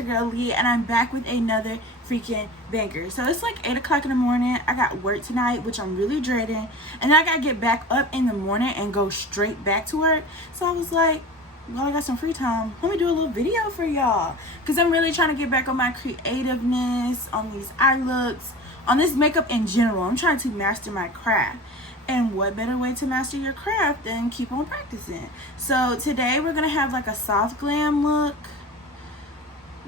your girl Leah, and I'm back with another freaking banger. So it's like 8 o'clock in the morning. I got work tonight, which I'm really dreading, and then I gotta get back up in the morning and go straight back to work. So I was like, well, I got some free time, let me do a little video for y'all, because I'm really trying to get back on my creativeness, on these eye looks, on this makeup in general. I'm trying to master my craft. And what better way to master your craft than keep on practicing? So today we're gonna have like a soft glam look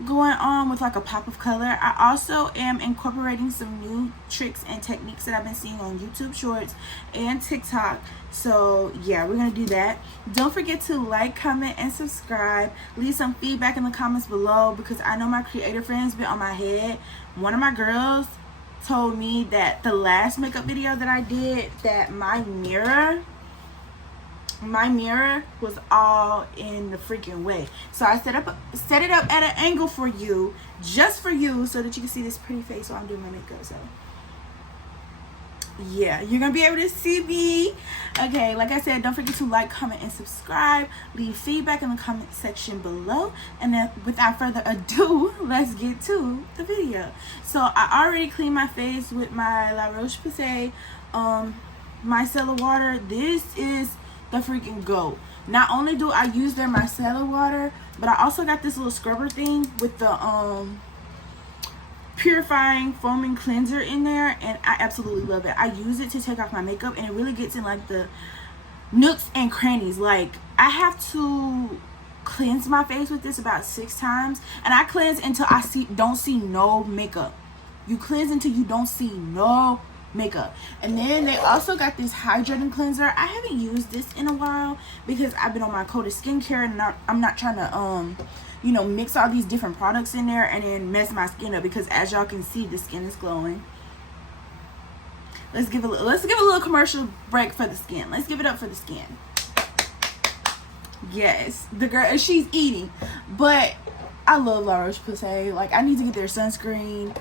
going on with like a pop of color. I also am incorporating some new tricks and techniques that I've been seeing on YouTube Shorts and TikTok. So yeah, we're gonna do that. Don't forget to like, comment, and subscribe. Leave some feedback in the comments below, because I know my creator friends been on my head. One of my girls told me that the last makeup video that I did, that my mirror was all in the freaking way. So I set it up at an angle for you, just for you, so that you can see this pretty face while I'm doing my makeup. So yeah, you're gonna be able to see me. Okay, like I said, don't forget to like, comment, and subscribe. Leave feedback in the comment section below, and then without further ado, let's get to the video. So I already cleaned my face with my Liyahshanta micellar water. This is the freaking GOAT. Not only do I use their micellar water, but I also got this little scrubber thing with the purifying foaming cleanser in there, and I absolutely love it. I use it to take off my makeup, and it really gets in like the nooks and crannies. Like, I have to cleanse my face with this about 6 times, and I cleanse until I don't see no makeup. You cleanse until you don't see no makeup. And then they also got this hydrating cleanser. I haven't used this in a while because I've been on my coated skincare, and I'm not trying to you know, mix all these different products in there and then mess my skin up, because as y'all can see, the skin is glowing. Let's give a little commercial break for the skin. Let's give it up for the skin. Yes, the girl, she's eating, but I love Liyahshanta. Like, I need to get their sunscreen.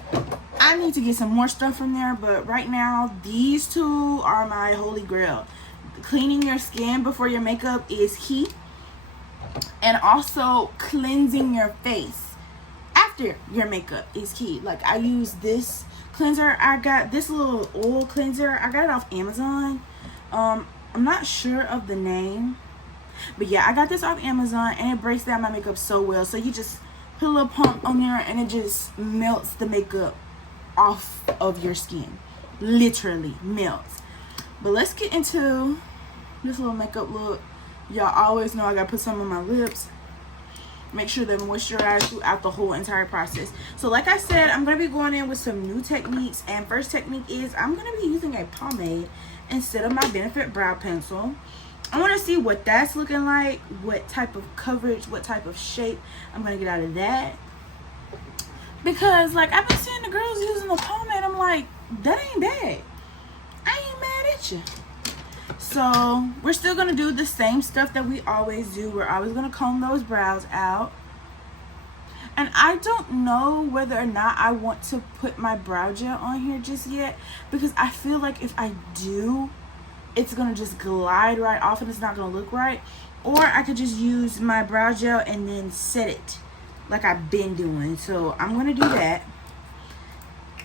I need to get some more stuff from there, but right now these two are my holy grail. Cleaning your skin before your makeup is key, and also cleansing your face after your makeup is key. Like, I use this cleanser. I got this little oil cleanser. I got it off Amazon. I'm not sure of the name, but yeah, I got this off Amazon, and it breaks down my makeup so well. So you just put a little pump on there, and it just melts the makeup off of your skin. Literally melts. But let's get into this little makeup look. Y'all always know I gotta put some on my lips. Make sure they're moisturized throughout the whole entire process. So like I said, I'm gonna be going in with some new techniques. And first technique is I'm gonna be using a pomade instead of my Benefit brow pencil. I want to see what that's looking like, what type of coverage, what type of shape I'm gonna get out of that. Because like, I've been seeing the girls using the pomade, I'm like, that ain't bad. I ain't mad at you. So we're still gonna do the same stuff that we always do. We're always gonna comb those brows out. And I don't know whether or not I want to put my brow gel on here just yet, because I feel like if I do, it's gonna just glide right off and it's not gonna look right. Or I could just use my brow gel and then set it like I've been doing. So I'm gonna do that.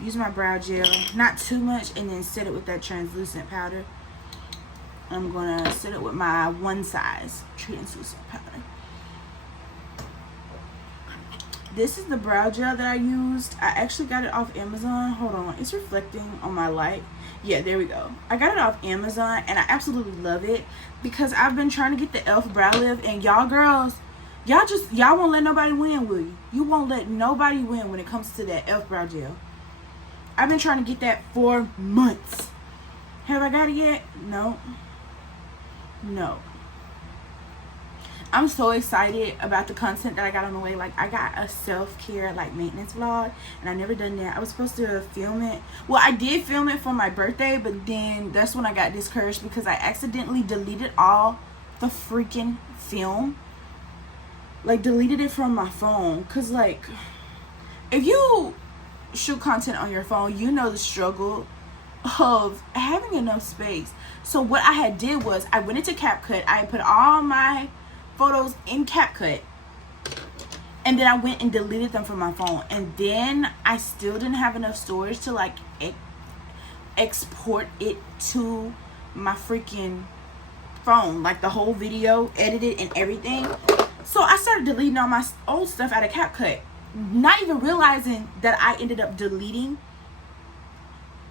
Use my brow gel, not too much, and then set it with that translucent powder. I'm gonna set it with my one size translucent powder. This is the brow gel that I used. I actually got it off Amazon. Hold on, it's reflecting on my light. Yeah, there we go. I got it off Amazon, and I absolutely love it, because I've been trying to get the e.l.f. brow lift, and y'all girls, y'all won't let nobody win, will you? You won't let nobody win when it comes to that e.l.f. brow gel. I've been trying to get that for months. Have I got it yet? No. No. I'm so excited about the content that I got on the way. Like, I got a self-care like maintenance vlog, and I never done that. I was supposed to film it. Well, I did film it for my birthday, but then that's when I got discouraged because I accidentally deleted all the freaking film. Like, deleted it from my phone. Cause like, if you shoot content on your phone, you know the struggle of having enough space. So what I had did was I went into CapCut. I put all my photos in CapCut, And then I went and deleted them from my phone. And then I still didn't have enough storage to like export it to my freaking phone, like the whole video edited and everything. So I started deleting all my old stuff out of CapCut, not even realizing that I ended up deleting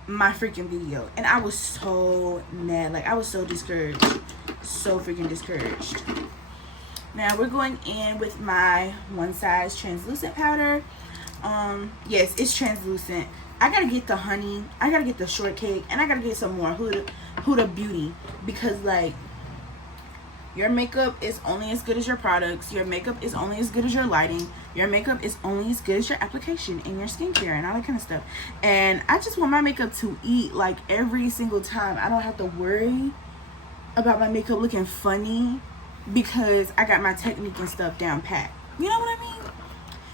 my freaking video. And I was so mad. Like, I was so discouraged, so freaking discouraged. Now we're going in with my One Size translucent powder. Yes, it's translucent. I gotta get the honey, I gotta get the shortcake, and I gotta get some more Huda Beauty, because like, your makeup is only as good as your products. Your makeup is only as good as your lighting. Your makeup is only as good as your application and your skincare and all that kind of stuff. And I just want my makeup to eat like every single time. I don't have to worry about my makeup looking funny because I got my technique and stuff down pat. You know what I mean?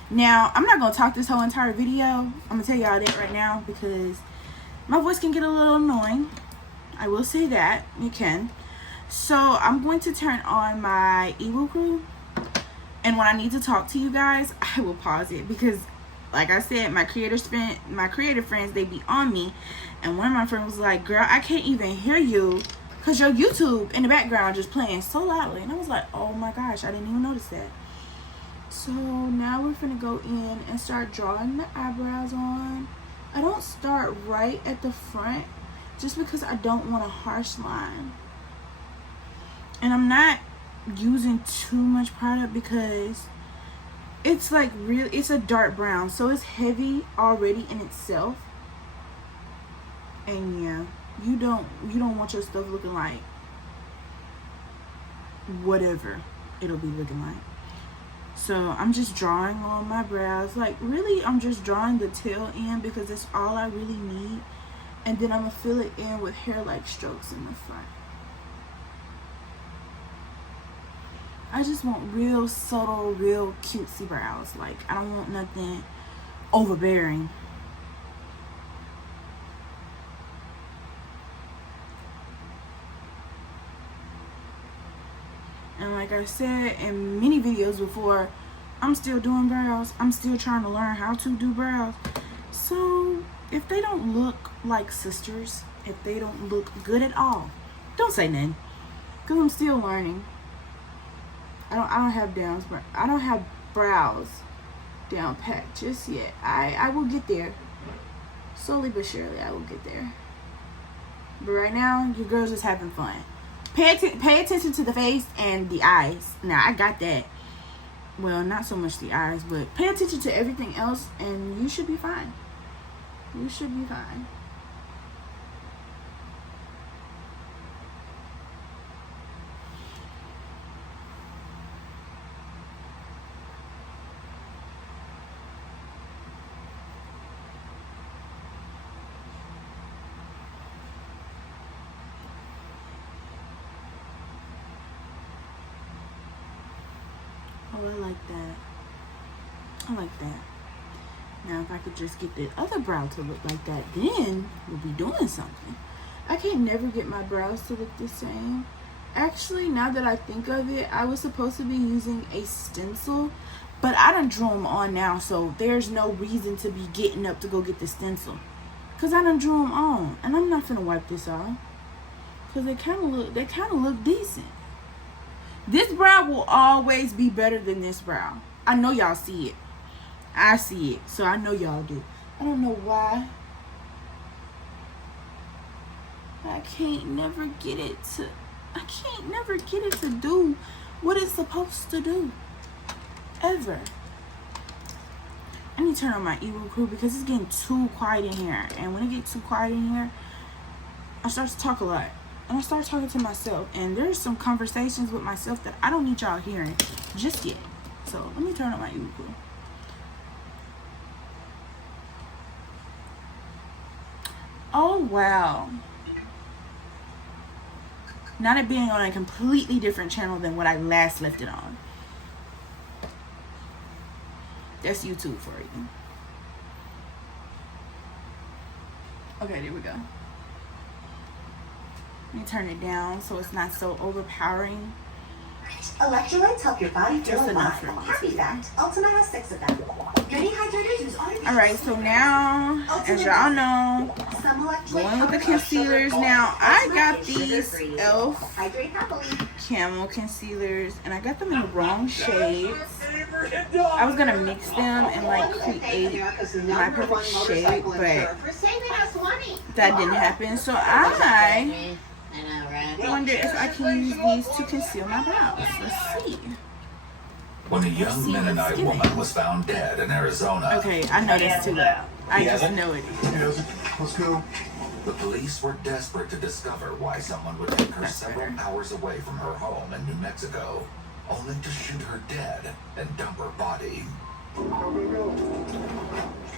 Now, I'm not going to talk this whole entire video. I'm going to tell y'all that right now because my voice can get a little annoying. I will say that. It can. So I'm going to turn on my Evil Crew, and when I need to talk to you guys, I will pause it because, like I said, my creative friends, they be on me, and one of my friends was like, "Girl, I can't even hear you because your YouTube in the background just playing so loudly," and I was like, "Oh my gosh, I didn't even notice that." So now we're gonna go in and start drawing the eyebrows on. I don't start right at the front just because I don't want a harsh line. And I'm not using too much product because it's like it's a dark brown, so it's heavy already in itself. And yeah, you don't want your stuff looking like whatever it'll be looking like. So I'm just drawing on my brows. Like, really, I'm just drawing the tail end because that's all I really need. And then I'm gonna fill it in with hair-like strokes in the front. I just want real subtle, real cutesy brows. Like, I don't want nothing overbearing. And like I said in many videos before, I'm still doing brows. I'm still trying to learn how to do brows. So if they don't look like sisters, if they don't look good at all, don't say nothing, because I'm still learning. I don't have brows down pat just yet. I will get there. Slowly but surely I will get there. But right now, your girl's just having fun. Pay attention to the face and the eyes. Now, I got that. Well, not so much the eyes, but pay attention to everything else and you should be fine. You should be fine. Oh, I like that. I like that. Now, if I could just get the other brow to look like that, then we'll be doing something. I can't never get my brows to look the same. Actually, now that I think of it, I was supposed to be using a stencil, but I done drew them on now, so there's no reason to be getting up to go get the stencil. Because I done drew them on, and I'm not finna wipe this off. Because they kind of look decent. This brow will always be better than this brow. I know y'all see it. I see it, so I know y'all do. I don't know why. I can't never get it to do what it's supposed to do. Ever. I need to turn on my Evil Crew because it's getting too quiet in here. And when it gets too quiet in here, I start to talk a lot. And I start talking to myself. And there's some conversations with myself that I don't need y'all hearing just yet. So let me turn on my Evil Crew. Oh, wow. Not it being on a completely different channel than what I last left it on. That's YouTube for you. Okay, there we go. Let me turn it down so it's not so overpowering. Electrolytes help your body feel Just enough alive. for me. Happy fact, Ultima has 6 of them. Your dehydrators use automated. Alright, so now, as y'all know, Some electrolyte going with the powders are concealers sugar now. full, I not got sugar these free. e.l.f. Hydrate happily. Camo concealers, and I got them in the wrong shades. I was gonna mix them and like create my perfect shade, but that didn't happen. So I wonder if I can use these to conceal my brows. Let's see. When a young Mennonite woman was found dead in Arizona. Okay, I know this too. I just know it. Let's go. The police were desperate to discover why someone would take her several hours away from her home in New Mexico, only to shoot her dead and dump her body.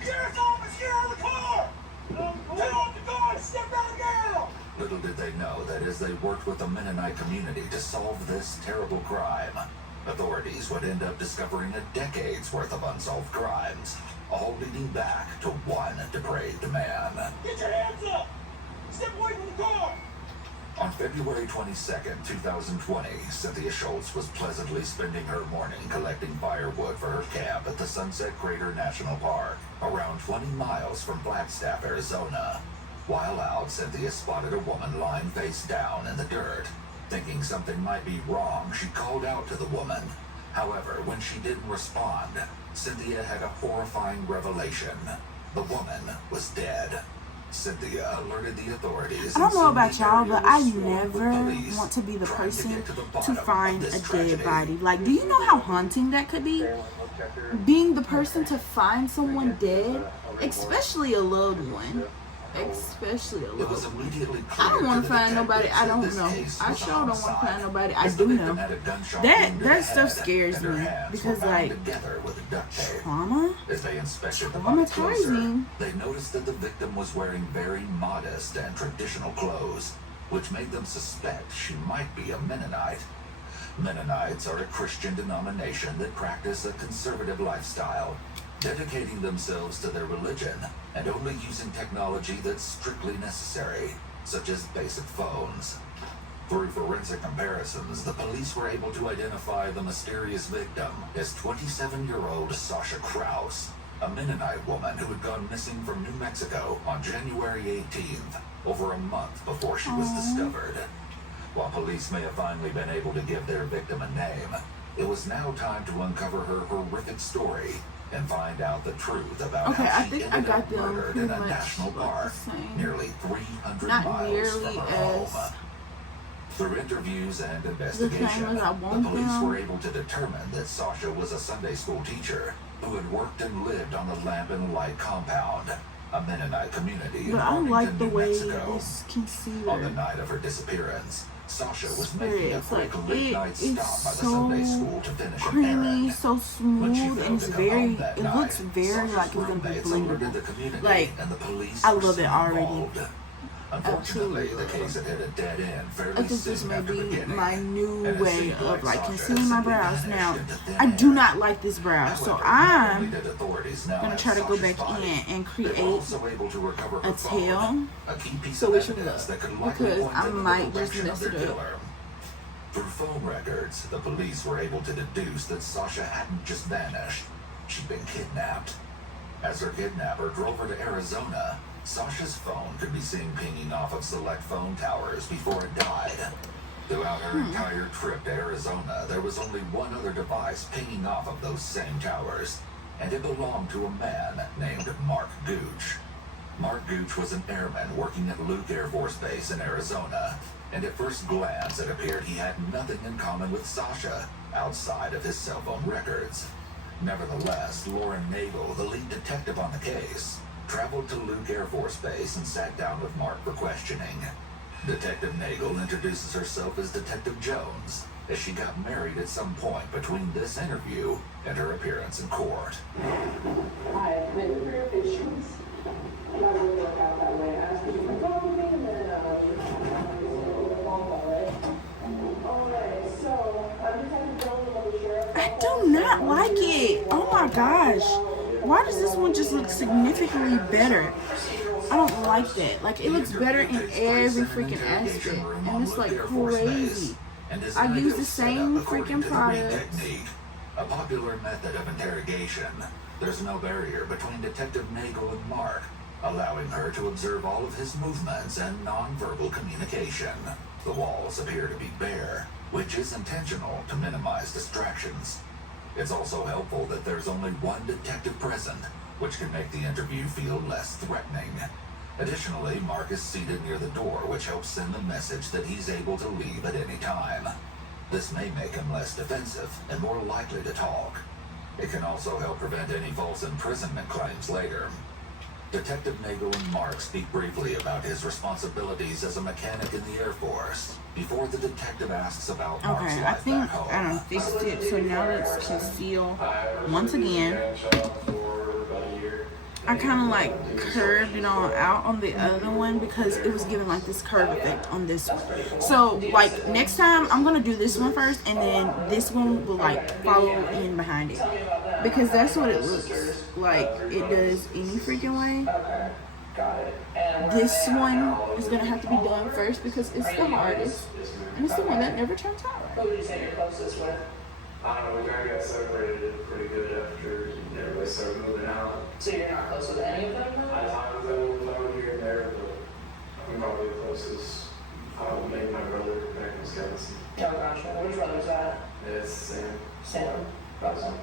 Sheriff's office, get out of the car! Turn off the car! Step out now! Little did they know that as they worked with the Mennonite community to solve this terrible crime, authorities would end up discovering a decade's worth of unsolved crimes, all leading back to one depraved man. Get your hands up! Step away from the car! On February 22nd, 2020, Cynthia Schultz was pleasantly spending her morning collecting firewood for her camp at the Sunset Crater National Park, around 20 miles from Flagstaff, Arizona. While out, Cynthia spotted a woman lying face down in the dirt. Thinking something might be wrong, she called out to the woman. However, when she didn't respond, Cynthia had a horrifying revelation. The woman was dead. Cynthia alerted the authorities. I don't know about y'all, but I never want to be the person to find a dead body. Like, do you know how haunting that could be? Being the person to find someone dead, especially a loved one. Especially a It was loved one. immediately I don't want to clear find nobody I don't this know. case I was sure don't want to homicide, find nobody I as the do victim know. had a gunshot That wound to the stuff head, scares and her me hands because, were bound like, together with duct tape. trauma. As they inspected the body closer, Traumatizing. they noticed that the victim was wearing very modest and traditional clothes, which made them suspect she might be a Mennonite. Mennonites are a Christian denomination that practice a conservative lifestyle, dedicating themselves to their religion and only using technology that's strictly necessary, such as basic phones. Through forensic comparisons, the police were able to identify the mysterious victim as 27-year-old Sasha Kraus, a Mennonite woman who had gone missing from New Mexico on January 18th, over a month before she was discovered. While police may have finally been able to give their victim a name, it was now time to uncover her horrific story and find out the truth about how she ended up murdered in a national park nearly 300 miles from her home. Through interviews and investigation, the police were able to determine that Sasha was a Sunday school teacher who had worked and lived on the Lamp and Light compound, a Mennonite community in Farmington, New Mexico. On the night of her disappearance, Sasha was making a quick late-night stop by the Sunday school to finish an errand. So smooth, and it's very, it looks very like it's gonna be believable. Like, I love it already. Unfortunately, the case had hit a dead end fairly I think this soon may after be beginning. my new And it way seemed of like like Sasha concealing had my simply brows. vanished Now, into thin I do air. not like this brow, so However, I'm not only did authorities now gonna have try to go Sasha's back body, in and they were create also able to recover her a phone, tail a key piece so of we should evidence look, that could likely because point I them in might the just direction mess of their it up. killer. Through phone records, the police were able to deduce that Sasha hadn't just vanished, she'd been kidnapped. As her kidnapper drove her to Arizona, Sasha's phone could be seen pinging off of select phone towers before it died. Throughout her entire trip to Arizona, there was only one other device pinging off of those same towers, and it belonged to a man named Mark Gooch. Mark Gooch was an airman working at Luke Air Force Base in Arizona, and at first glance it appeared he had nothing in common with Sasha outside of his cell phone records. Nevertheless, Lauren Nagel, the lead detective on the case, traveled to Luke Air Force Base and sat down with Mark for questioning. Detective Nagel introduces herself as Detective Jones, as she got married at some point between this interview and her appearance in court. I have many career issues. I'm not going to work out that way. I asked you to go with me, and then alright, so I'm Detective Jones of the Sheriff. I do not like it. Oh my gosh. Why does this one just look significantly better? I don't like that. Like, it looks better in every freaking aspect. And it's like crazy. and his I use ideal the setup same according freaking to the Reed products. technique, a popular method of interrogation. There's no barrier between Detective Nagel and Mark, allowing her to observe all of his movements and nonverbal communication. The walls appear to be bare, which is intentional to minimize distractions. It's also helpful that there's only one detective present, which can make the interview feel less threatening. Additionally, Mark is seated near the door, which helps send the message that he's able to leave at any time. This may make him less defensive and more likely to talk. It can also help prevent any false imprisonment claims later. Detective Nagel and Mark speak briefly about his responsibilities as a mechanic in the Air Force before the detective asks about Mark's Okay, I life think back home. I done fixed it. So now let's conceal once again. I kind of like curved it all out on the other one because it was giving like this curve effect on this one. So like next time I'm gonna do this one first, and then this one will like follow in behind it, because that's what it looks like it does any freaking way. This one is gonna have to be done first because it's the hardest, and it's the one that never turns out right. Who would you say you're closest with? I don't know, we kind of got separated pretty good after everybody started moving out. So you're not close with any of them? I talked with them over here and there, but I'm probably the closest. Maybe my brother back in Wisconsin. Oh, gotcha. Which brother was that? It's Sam. Sam. Brother.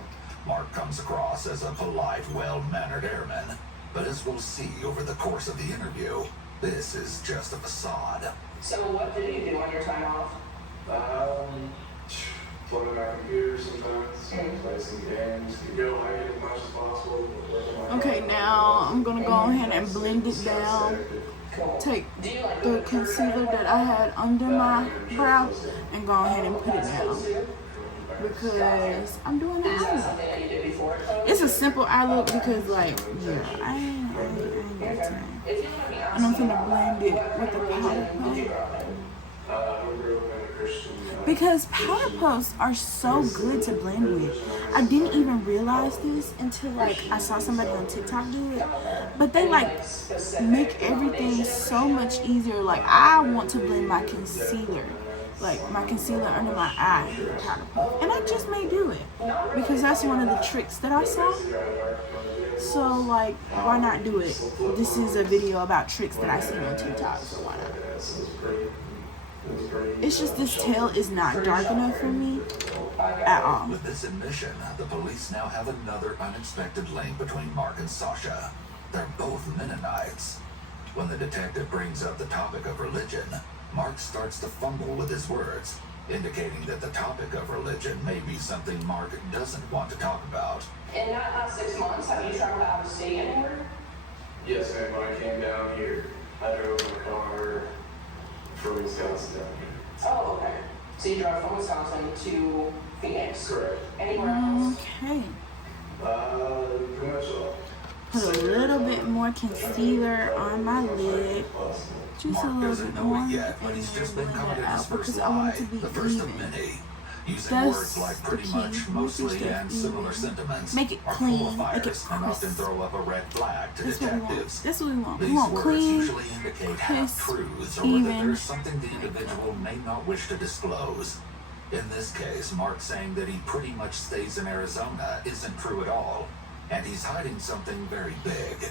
Mark comes across as a polite, well-mannered airman, but as we'll see over the course of the interview, this is just a facade. So what did you do on your time off? Plug in my computer sometimes, play some games, go hike as much as possible. Okay, now I'm gonna go ahead and blend it down. Cool. Take Do you like the concealer that I had under my brow and go ahead and put it down, because I'm doing the Is that eye look. something that you did before it closed? It's a simple eye look because, like, yeah, I ain't got time. If you let me ask And I'm you, gonna blend it what with the powder religion did you puff. grow up in? I grew up in a Christian. Because powder puffs are so good to blend with. I didn't even realize this until like I saw somebody on TikTok do it. But they like make everything so much easier. Like I want to blend my concealer, like my concealer under my eye with powder puff. And I just may do it because that's one of the tricks that I saw. So like, why not do it? This is a video about tricks that I seen on TikTok, so why not? It's just this tail is not dark enough for me at all. With this admission, the police now have another unexpected link between Mark and Sasha. They're both Mennonites. When the detective brings up the topic of religion, Mark starts to fumble with his words, indicating that the topic of religion may be something Mark doesn't want to talk about. In that last 6 months, have you traveled out of state anywhere? Yes, ma'am. When I came down here, I drove my car from Wisconsin down here. Oh, okay. So you drove from Wisconsin to Phoenix? Correct. Anywhere else? Okay. Pretty much all. Put a little bit more concealer on my lid. Just a Mark little doesn't bit know more. it yet, but And he's then just been blend caught it in his out first because I want lie, it to be the first of even. many. Using That's words like the pretty key. much, Make your mostly, stuff and similar even. sentiments Make it are clean, make it qualifiers and often crisp. throw up a red flag to That's what we want. detectives. That's what we want. We These want words clean, usually indicate crisp, half-truths or that even. there's something the individual may not wish to disclose. In this case, Mark saying that he pretty much stays in Arizona isn't true at all, and he's hiding something very big.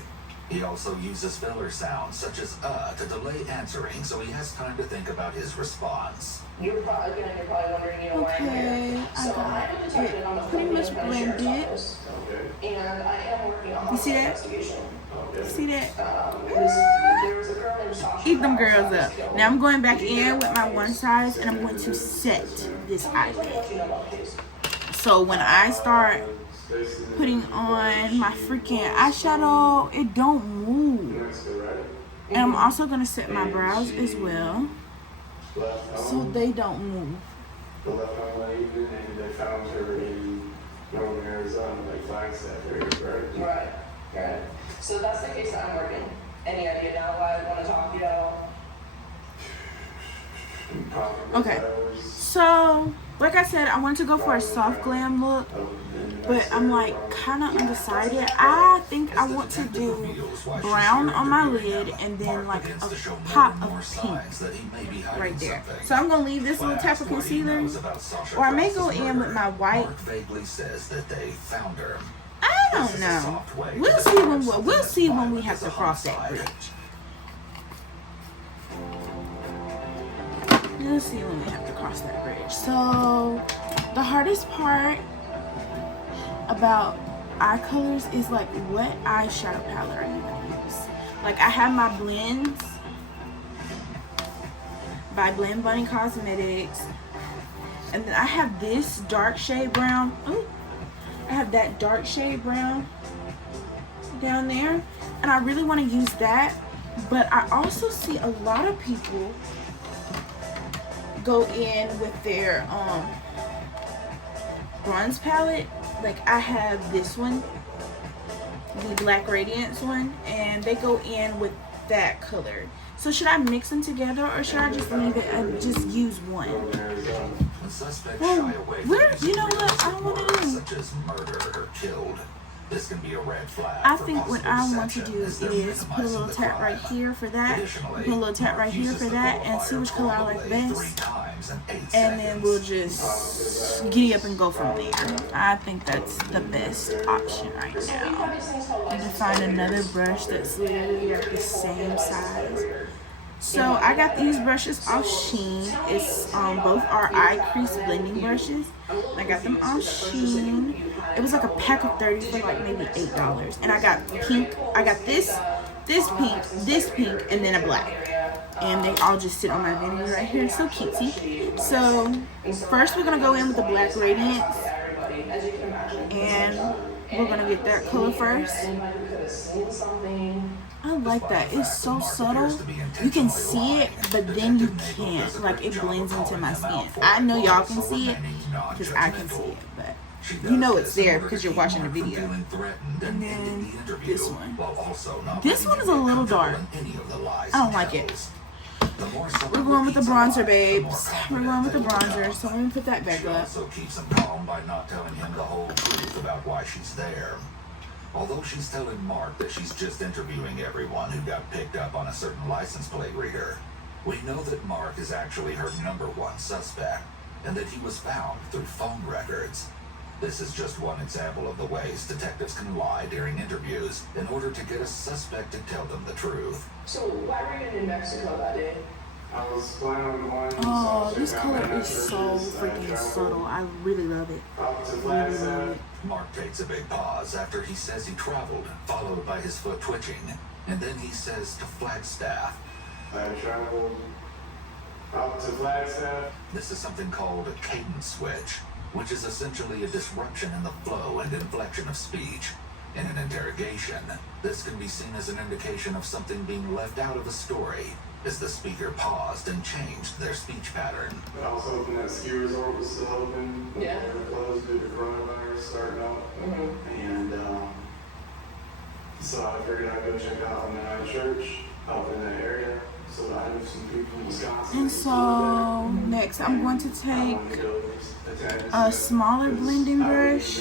He also uses filler sounds such as to delay answering, so he has time to think about his response. You're probably wondering, why I'm Okay, here. I So got I'm a detective on the it. Pretty much Philadelphia Sheriff's blended. Office, Okay. and I am working on You see an that? investigation. Okay. See that? There was a girl named Sasha. Eat them Krause girls that up. was killed. Now I'm going back in with my one size and I'm going to set this eyelid. What do you know about the case? So when I start putting on my freaking eyeshadow, it don't move. And I'm also going to set my brows as well so they don't move. The left on that evening, and they found her in northern Arizona, like Flagstaff area, right? Right. So that's the case that I'm working. Any idea now why I want to talk to you at all? Okay. So Like I said, I wanted to go for a soft glam look, but I'm like kind of undecided. I think I want to do brown on my lid and then like a pop of pink right there. So I'm gonna leave this little tap of concealer, or I may go in with my white. I don't know. We'll see when we have to cross that bridge. We'll see when we have to cross that bridge. So the hardest part about eye colors is like what eyeshadow palette are you gonna use? Like I have my blends by Blend Bunny Cosmetics, and then I have this dark shade brown. Ooh, I have that dark shade brown down there, and I really want to use that. But I also see a lot of people go in with their bronze palette. Like I have this one, the Black Radiance one, and they go in with that color. So should I mix them together, or should I just leave it and just use one? Well, you know what I want to do? Such as murdered or killed. This can be a red flag. I think what I want to do is put a little tap right here for that, put a little tap right here for that, and see which color I like best. And then we'll just giddy up and go from there. I think that's the best option right now. I need to find another brush that's literally like the same size. So I got these brushes off Shein. It's both are eye crease blending brushes. I got them off Shein. It was like a pack of 30 for like maybe $8. And I got pink. I got this pink, and then a black. And they all just sit on my vanity right here. So cutesy. So first we're gonna go in with the Black Radiance, and we're gonna get that color first. I like that. It's so subtle. You can see it, but then you can't. Like it blends into my skin. I know y'all can see it because I can see it, but you know it's there because you're watching the video. And then this one. This one is a little dark. I don't like it. We're going with the bronzer, babes. We're going with the bronzer, so let me put that back up. Also keeps him calm by not telling him the whole truth about why she's there. Although she's telling Mark that she's just interviewing everyone who got picked up on a certain license plate reader, we know that Mark is actually her #1 suspect, and that he was found through phone records. This is just one example of the ways detectives can lie during interviews in order to get a suspect to tell them the truth. So why were you in New Mexico that day? I was flying on the line. Oh, this color is so freaking subtle. I really love it. Really love it. Mark takes a big pause after he says he traveled, followed by his foot twitching, and then he says to Flagstaff. I traveled out to Flagstaff. This is something called a cadence switch, which is essentially a disruption in the flow and inflection of speech. In an interrogation, this can be seen as an indication of something being left out of the story, as the speaker paused and changed their speech pattern. I was hoping that ski resort was still open. Yeah. They were closed due to coronavirus starting up. And so I figured I'd go check out a Mennonite church up in that area. So I knew some people in Wisconsin. And so next I'm going to take a smaller blending brush,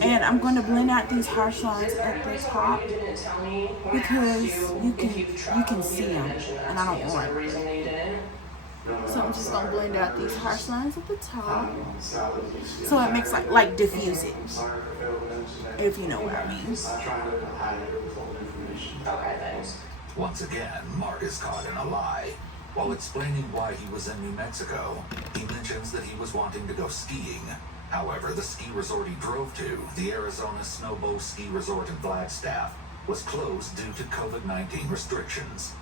and I'm going to blend out these harsh lines at the top because you can see them, and I don't want it. So I'm just going to blend out these harsh lines at the top, so it makes like diffuse it, if you know what I mean. Okay, thanks. Once again, Mark is caught in a lie. While explaining why he was in New Mexico, he mentions that he was wanting to go skiing. However, the ski resort he drove to, the Arizona Snowbowl Ski Resort in Flagstaff, was closed due to COVID-19 restrictions.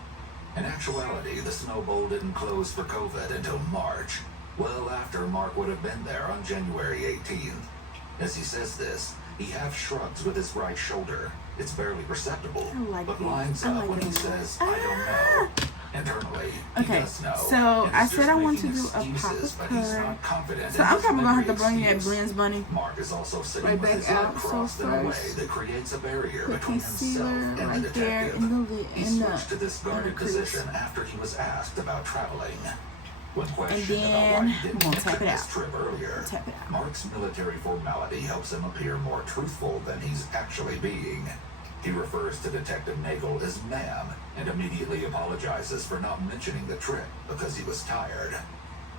In actuality, the Snowbowl didn't close for COVID until March, well after Mark would have been there on January 18th. As he says this, he half shrugs with his right shoulder. It's barely perceptible, but lines up when he says, I don't know. Internally, he does know. So I said I want to do a pop of color. So I'm probably gonna have to bring that Blends Bunny Mark is also sitting right with back his leg out. So crossed in a way first, that creates a barrier put between himself concealer and the right there detective. in the lid, He in switched to this the guarded crease. position after he was asked about traveling. When questioned about then why he we're didn't gonna mention tap it this out. trip earlier, Tap it out. Mark's military formality helps him appear more truthful than he's actually being. He refers to Detective Nagel as ma'am and immediately apologizes for not mentioning the trip because he was tired.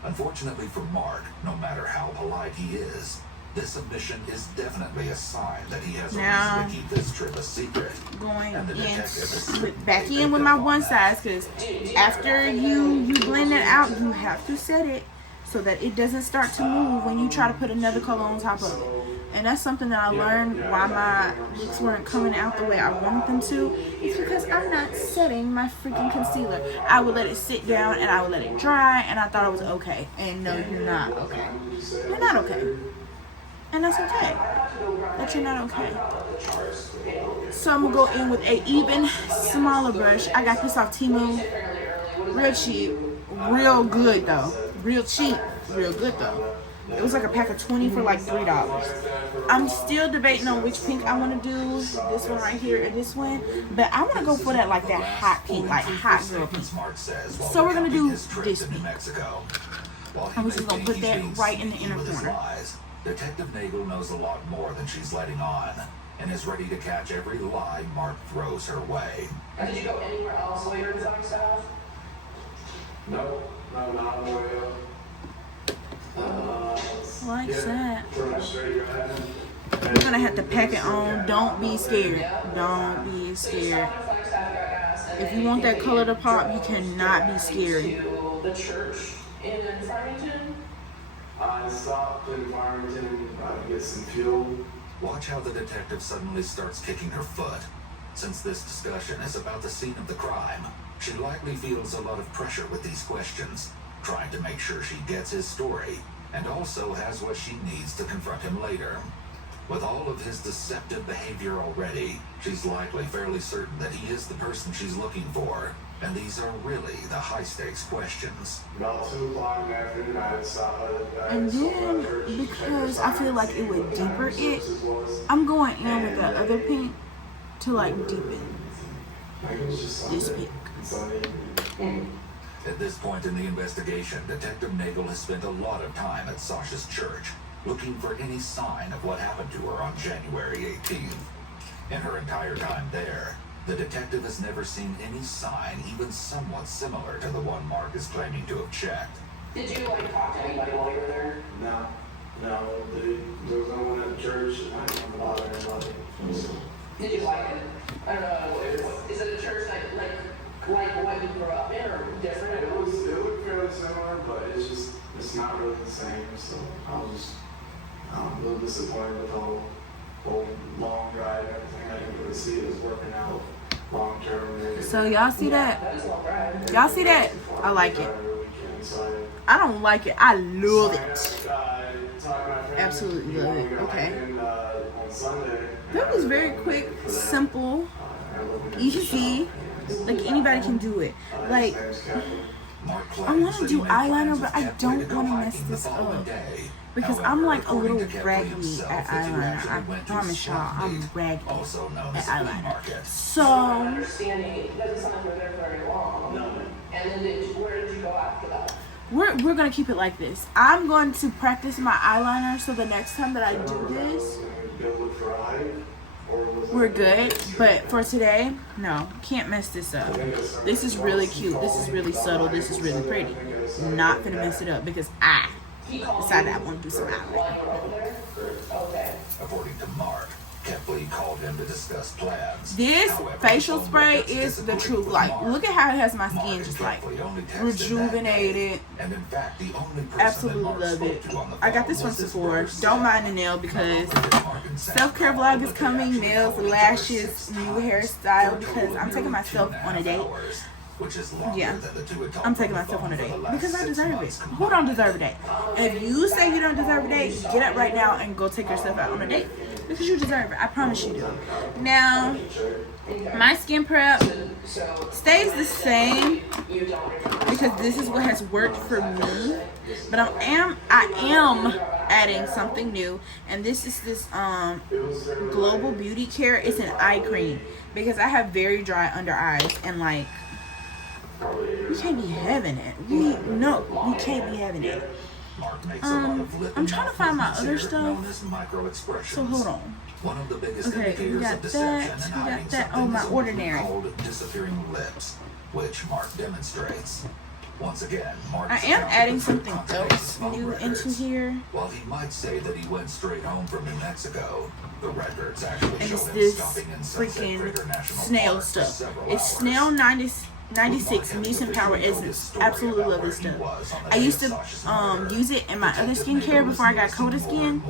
Unfortunately for Mark, no matter how polite he is, this omission is definitely a sign that he has a reason to keep this trip a secret. Going And the detective is in back in with my one size, because after you blend it out, you have to set it so that it doesn't start to move when you try to put another color on top of it. And that's something that I learned why my looks weren't coming out the way I wanted them to. It's because I'm not setting my freaking concealer. I would let it sit down and I would let it dry, and I thought it was okay. And no, you're not okay. You're not okay. And that's okay. That you're not okay. So I'm gonna go in with a even smaller brush. I got this off Temu. Real cheap. Real good though. Real cheap. Real good though. It was like a pack of 20 for like $3. I'm still debating on which pink I want to do. This one right here or this one. But I want to go for that like that hot pink, like hot girl pink. So we're gonna do this pink. I'm just gonna put that right in the inner corner. Detective Nagel knows a lot more than she's letting on, and is ready to catch every lie Mark throws her way. Did you go anywhere else while you were designing stuff? No, not on the way up. Like that. Pretty much straight ahead. You're gonna have to pack it on. Don't be scared. Don't be scared. If you want that color to pop, you cannot be scared. The church in Farmington? I stopped in Farmington to get some fuel. Watch how the detective suddenly starts kicking her foot. Since this discussion is about the scene of the crime, she likely feels a lot of pressure with these questions, trying to make sure she gets his story, and also has what she needs to confront him later. With all of his deceptive behavior already, she's likely fairly certain that he is the person she's looking for, and these are really the high-stakes questions. About 2 o'clock in the afternoon, I stopped at And then, because I feel like it would deeper it, I'm going in with that other pink to like deepen this pink. At this point in the investigation, Detective Nagel has spent a lot of time at Sasha's church, looking for any sign of what happened to her on January 18th. In her entire time there, the detective has never seen any sign even somewhat similar to the one Mark is claiming to have checked. Did you like talk to anybody while you were there? No, there was no one at the church. I didn't bother anybody. Did you like it? I don't know. Is it a church that like what you grew up in or different? It looked fairly similar, but it's not really the same. So I was a little disappointed with the whole long drive and everything. I didn't really see it as working out long term. So y'all see that? That is a long drive. Y'all see that? I like it. I don't like it. I love it. Absolutely love it. Okay. That was very quick, simple, easy. Like anybody can do it. Like I want to do eyeliner, but I don't want to mess this up because I'm like a little raggedy at eyeliner. I promise y'all, I'm raggedy at eyeliner. So Understanding it doesn't sound like you were there very long. No. And then where did you go after that? we're gonna keep it like this. I'm going to practice my eyeliner so the next time that I do this, we're good. But for today, no, can't mess this up. This is really cute. This is really subtle. This is really pretty. Not gonna mess it up because I decided I want to do some eyeliner. According to Mark, Kepley called him to discuss plans. This However, facial the phone spray records is the disagree truth. with Like, Mark. look at how it has my Mark skin and just like Kepley only texted that day, rejuvenated. and in fact, the only person Absolutely that Mark love spoke it. to on the I got phone this from was his Sephora. brother, Don't Sam. mind the nail because Not only did Mark and Sam self-care call, vlog is but they coming. actually Nails, called each other lashes, 6 new times hairstyle for a because total I'm of taking nearly myself on a 2.5 date. hours, which is longer Yeah, than the two had talked I'm taking on the myself on a phone date for the last because I 6 deserve it. months Who don't combined. deserve a date? And if you say you don't deserve a date, get up right now and go take yourself out on a date because you deserve it. I promise you do. Now, my skin prep stays the same because this is what has worked for me. But I am adding something new, and this is this Global Beauty Care. It's an eye cream because I have very dry under eyes and like We can't be having it. We can't be having it. Mark makes a lot of lip I'm and trying to mouth find my movements other here, stuff. known as microexpressions. So hold on. One of the biggest Okay, we indicators got of deception that. and We got hiding that. Oh, something my is a ordinary. called disappearing lips, which Mark demonstrates. Once again, Mark I am adding something else new into here. While he might say that he went straight home from New Mexico, the records actually And show it's him this stopping in Sunset Crater freaking National snail Park for stuff. several It's hours. snail 96 mucin power essence. Absolutely love this stuff. I used to use it in my other skincare before I got Coda Skin,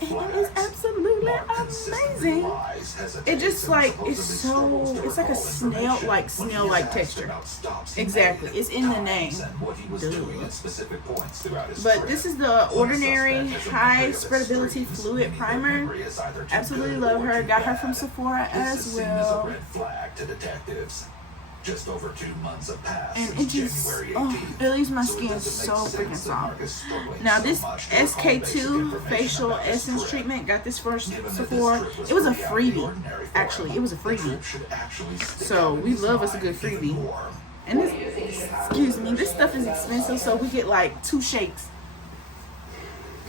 and it is absolutely amazing. It just like it's like a snail-like texture. Exactly, it's in the name. But this is the Ordinary High Spreadability Fluid Primer. Absolutely love her. Got her from Sephora as well. Just over 2 months have passed And since it just, January 18th. oh, it leaves my skin so freaking soft. Now this SK2 facial essence treatment, got this for Sephora. It was a freebie, actually. It was a freebie. So we love us a good freebie. And this, excuse me, this stuff is expensive, so we get like 2 shakes,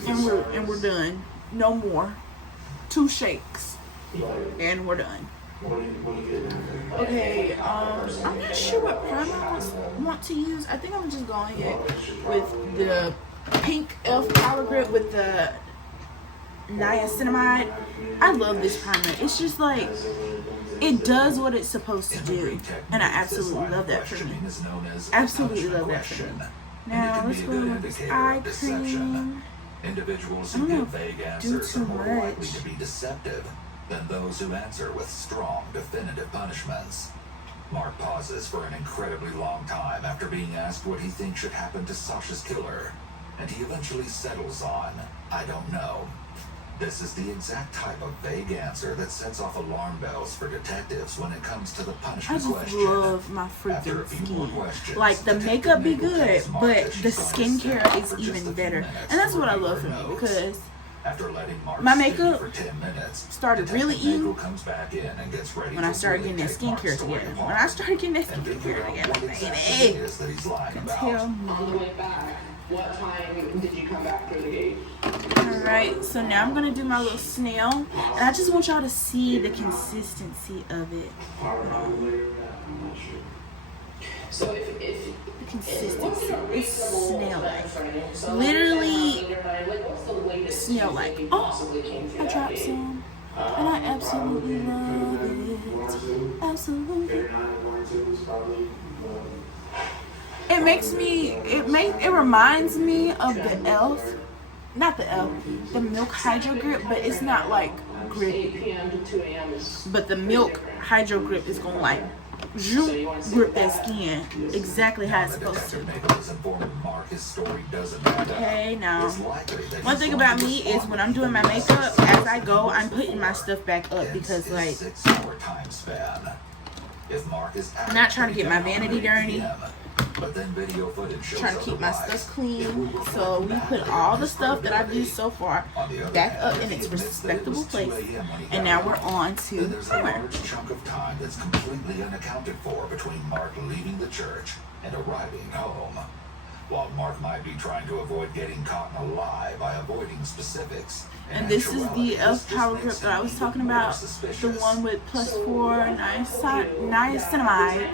and we're done. No more. 2 shakes, and we're done. Okay, I'm not sure what primer I want to use. I think I'm just going ahead with the pink e.l.f. Power Grip with the niacinamide. I love this primer. It's just like, it does what it's supposed to do, and I absolutely love that for me. Absolutely love that for me. Now let's go with this eye cream. Individuals I who don't give vague do answers too are more likely much. to be deceptive than those who answer with strong, definitive punishments. Mark pauses for an incredibly long time after being asked what he thinks should happen to Sasha's killer, and he eventually settles on, "I don't know." This is the exact type of vague answer that sets off alarm bells for detectives when it comes to the I punishment just question. love my After a freaking few more skin. questions, Like, the Detective makeup be Nagel good, tells Mark but that she's the going to step skincare out is for just a even few better. minutes And that's to what I review love her for me, notes. because After letting Mark my stew makeup for 10 minutes, started really Detective Nagel eating comes back in and gets ready when I to started really getting that take Mark's skincare story together. apart When I started getting that and figure skincare out together, what exactly baby, it is that he's lying can about. tell On the me. way back, what time did you come back through the gate? Alright, so now I'm going to do my little snail. And I just want y'all to see the consistency of it. So if The consistency. It's snail-like. so Literally in your mind, like, what's the latest snail-like. you Oh, possibly came through I that dropped gate? some. And I absolutely love it. Absolutely. It makes me, it reminds me of the e.l.f. Not the e.l.f. The Milk Hydro Grip, but it's not like 8 grippy. p.m. to 2 a.m. is But the Milk Hydro Grip is gonna like zoom, grip that skin exactly how it's supposed to. Detective Nagel is informed Mark his story doesn't add up. Okay, now It's likely that one he's thing going about to me is respond when I'm doing my within makeup, 6 as I go, I'm putting my stuff back up because his like 6-hour time span. If Mark is I'm not trying to get my vanity dirty. PM, but then video footage shows trying to keep my otherwise. stuff clean. So we put all the stuff that I've used so far On the other back hand, up if in he its admits that it was respectable 2 place. a.m. when he And got now we're home, on then to there's a primer. large chunk of time that's completely unaccounted for between Mark leaving the church and arriving home. While Mark might be trying to avoid getting caught in a lie by avoiding specifics, in And this is actuality, the e.l.f. this Power makes Grip that I him was even talking more about. The suspicious. one with +4 niacinamide.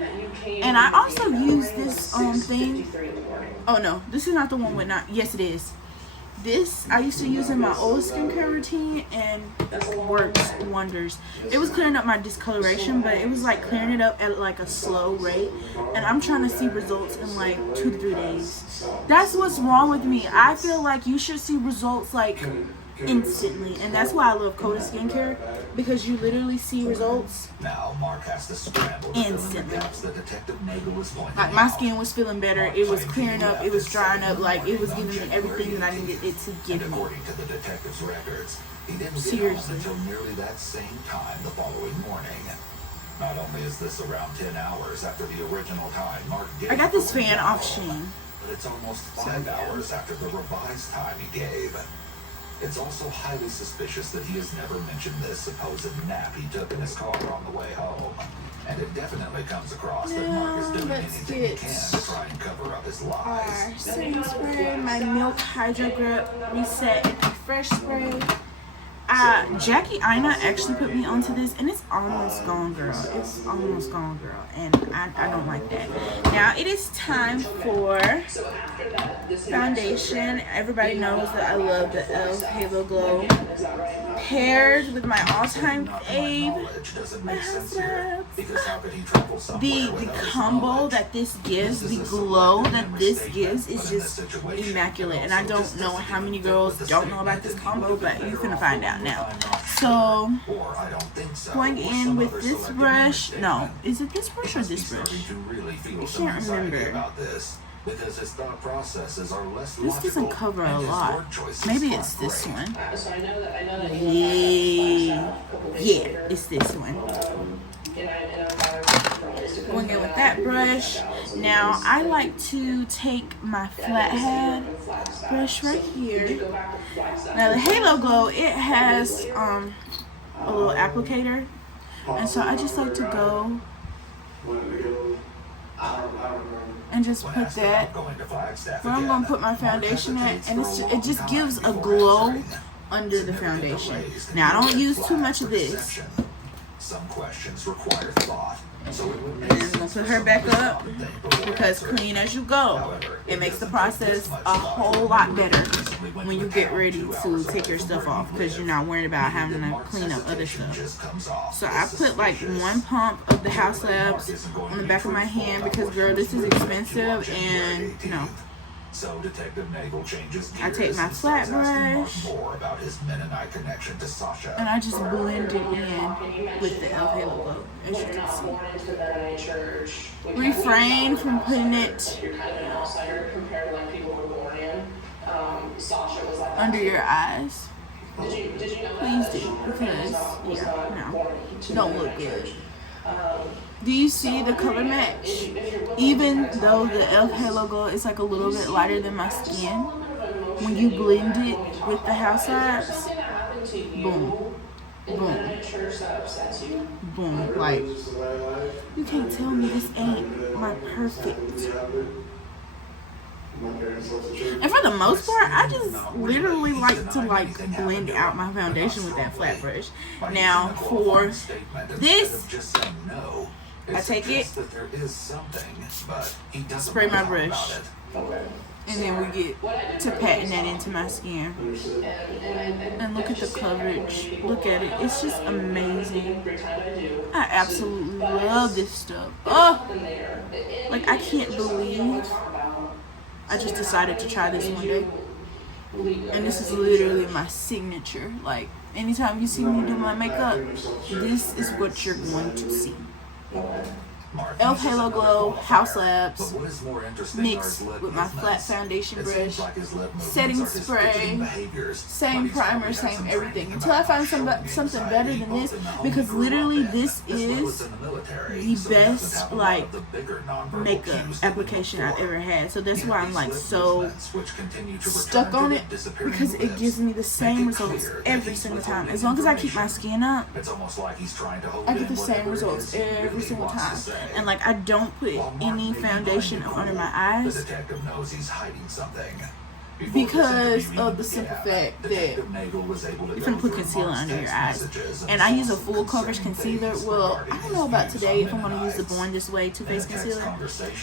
And I also use this thing. 3 in the morning. Oh no, this is not the one with yes it is. This I used to use in my old skincare routine and works wonders. It was clearing up my discoloration, but it was like clearing it up at like a slow rate. And I'm trying to see results in like 2 to 3 days. That's what's wrong with me. I feel like you should see results like instantly, and that's why I love Coda Skincare, because you literally see results. Now Mark has to scramble to fill in the Instantly. gaps that Detective Nagel was pointing Like my out. skin was feeling better, it was clearing up, it was drying up, like it was giving me everything that I needed it to And give me. according to the detective's records, he didn't get Seriously. home until nearly that same time the following morning. Not only is this around 10 hours after the original time Mark gave I got this for when he fan got off home, Shein. but it's almost 5 hours after the revised time he gave. It's also highly suspicious that he has never mentioned this supposed nap he took in his car on the way home. And And it definitely comes across that Now, Mark is doing let's anything he get can to try and cover up his our lies. setting spray, my Milk Hydro Grip Reset and Refresh Spray. Jackie Ina actually put me onto this, and it's almost gone, girl. It's almost gone, girl, and I don't like that. Now it is time for foundation. Everybody knows that I love the e.l.f. Halo Glow, paired with my all-time fave, the combo that this gives, the glow that this gives is just immaculate. And I don't know how many girls don't know about this combo, but you're gonna find out now. So going in with this brush, no, is it this brush or this brush? I can't remember. Because his thought processes are less This doesn't logical, cover a and his lot. word choice is Maybe not it's this great. one. So I know that Yeah, it's this one. Going in with that brush. Now I like to take my flathead brush right here. Now the Halo Glow, it has a little applicator, and so I just like to go and just put that where I'm going to put my foundation at, and it just gives a glow under the foundation. Now I don't use too much of this. Some questions require thought, so it would And I'm going to put her back up because clean as you go. It makes the process a whole lot better when you get ready to take your stuff off, because you're not worried about having to clean up other stuff. So I put like 1 pump of the House Labs on the back of my hand because, girl, this is expensive, and you know. So Detective Nagel changes gears I take my flat brush more about his Mennonite connection to Sasha. and I just blend it in with the e.l.f. Halo Glow, as you can see. Refrain from putting it under your eyes. Please do, because yeah, no, don't look good. Do you see the color match? Even though the e.l.f. Halo Glow is like a little bit lighter than my skin, when you blend it with the House Labs, boom, boom, boom. Like, you can't tell me this ain't my perfect. And for the most part, I just literally like to blend out my foundation with that flat brush. Now for this, I take it, spray my brush, and then we get to patting that into my skin. And look at the coverage. Look at it. It's just amazing. I absolutely love this stuff. Oh, like, I can't believe I just decided to try this one day. And this is literally my signature. Like, anytime you see me do my makeup, this is what you're going to see. e.l.f. Halo Glow House Labs mixed with my flat foundation brush, setting spray, same primer, same everything, until I find something better than this, because literally this is the best like makeup application I've ever had. So that's why I'm like so stuck on it, because it gives me the same results every single time. As long as I keep my skin up, I get the same results every single time. And like, I don't put any foundation under my eyes because of the simple fact that you're gonna put concealer under your eyes. And I use a full coverage concealer. Well, I don't know about today if I'm gonna use the Born This Way Too Faced concealer.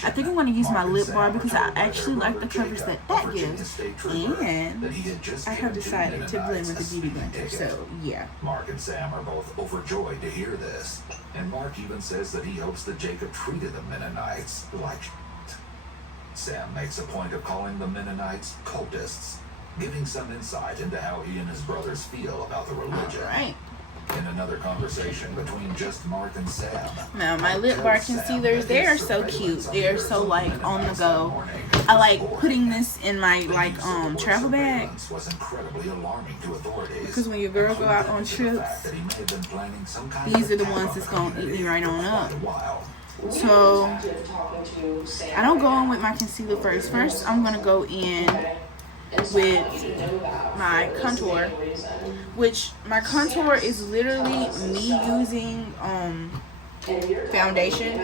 I think I'm gonna use my lip bar because I actually like the coverage that gives. And I have decided to blend with the Beauty Blender. So yeah. Mark and Sam are both overjoyed to hear this. And Mark even says that he hopes that Jacob treated the Mennonites like shit. Sam makes a point of calling the Mennonites cultists, giving some insight into how he and his brothers feel about the religion. All right. In another conversation between just Mark and Sam. Now my lip bar concealers, they are so cute. They are so like on the go. I like putting this in my like travel bag, because when your girl go out on trips, these are the ones that's gonna eat me right on up. So I don't go in with my concealer first. First I'm gonna go in with my contour, which my contour is literally me using foundation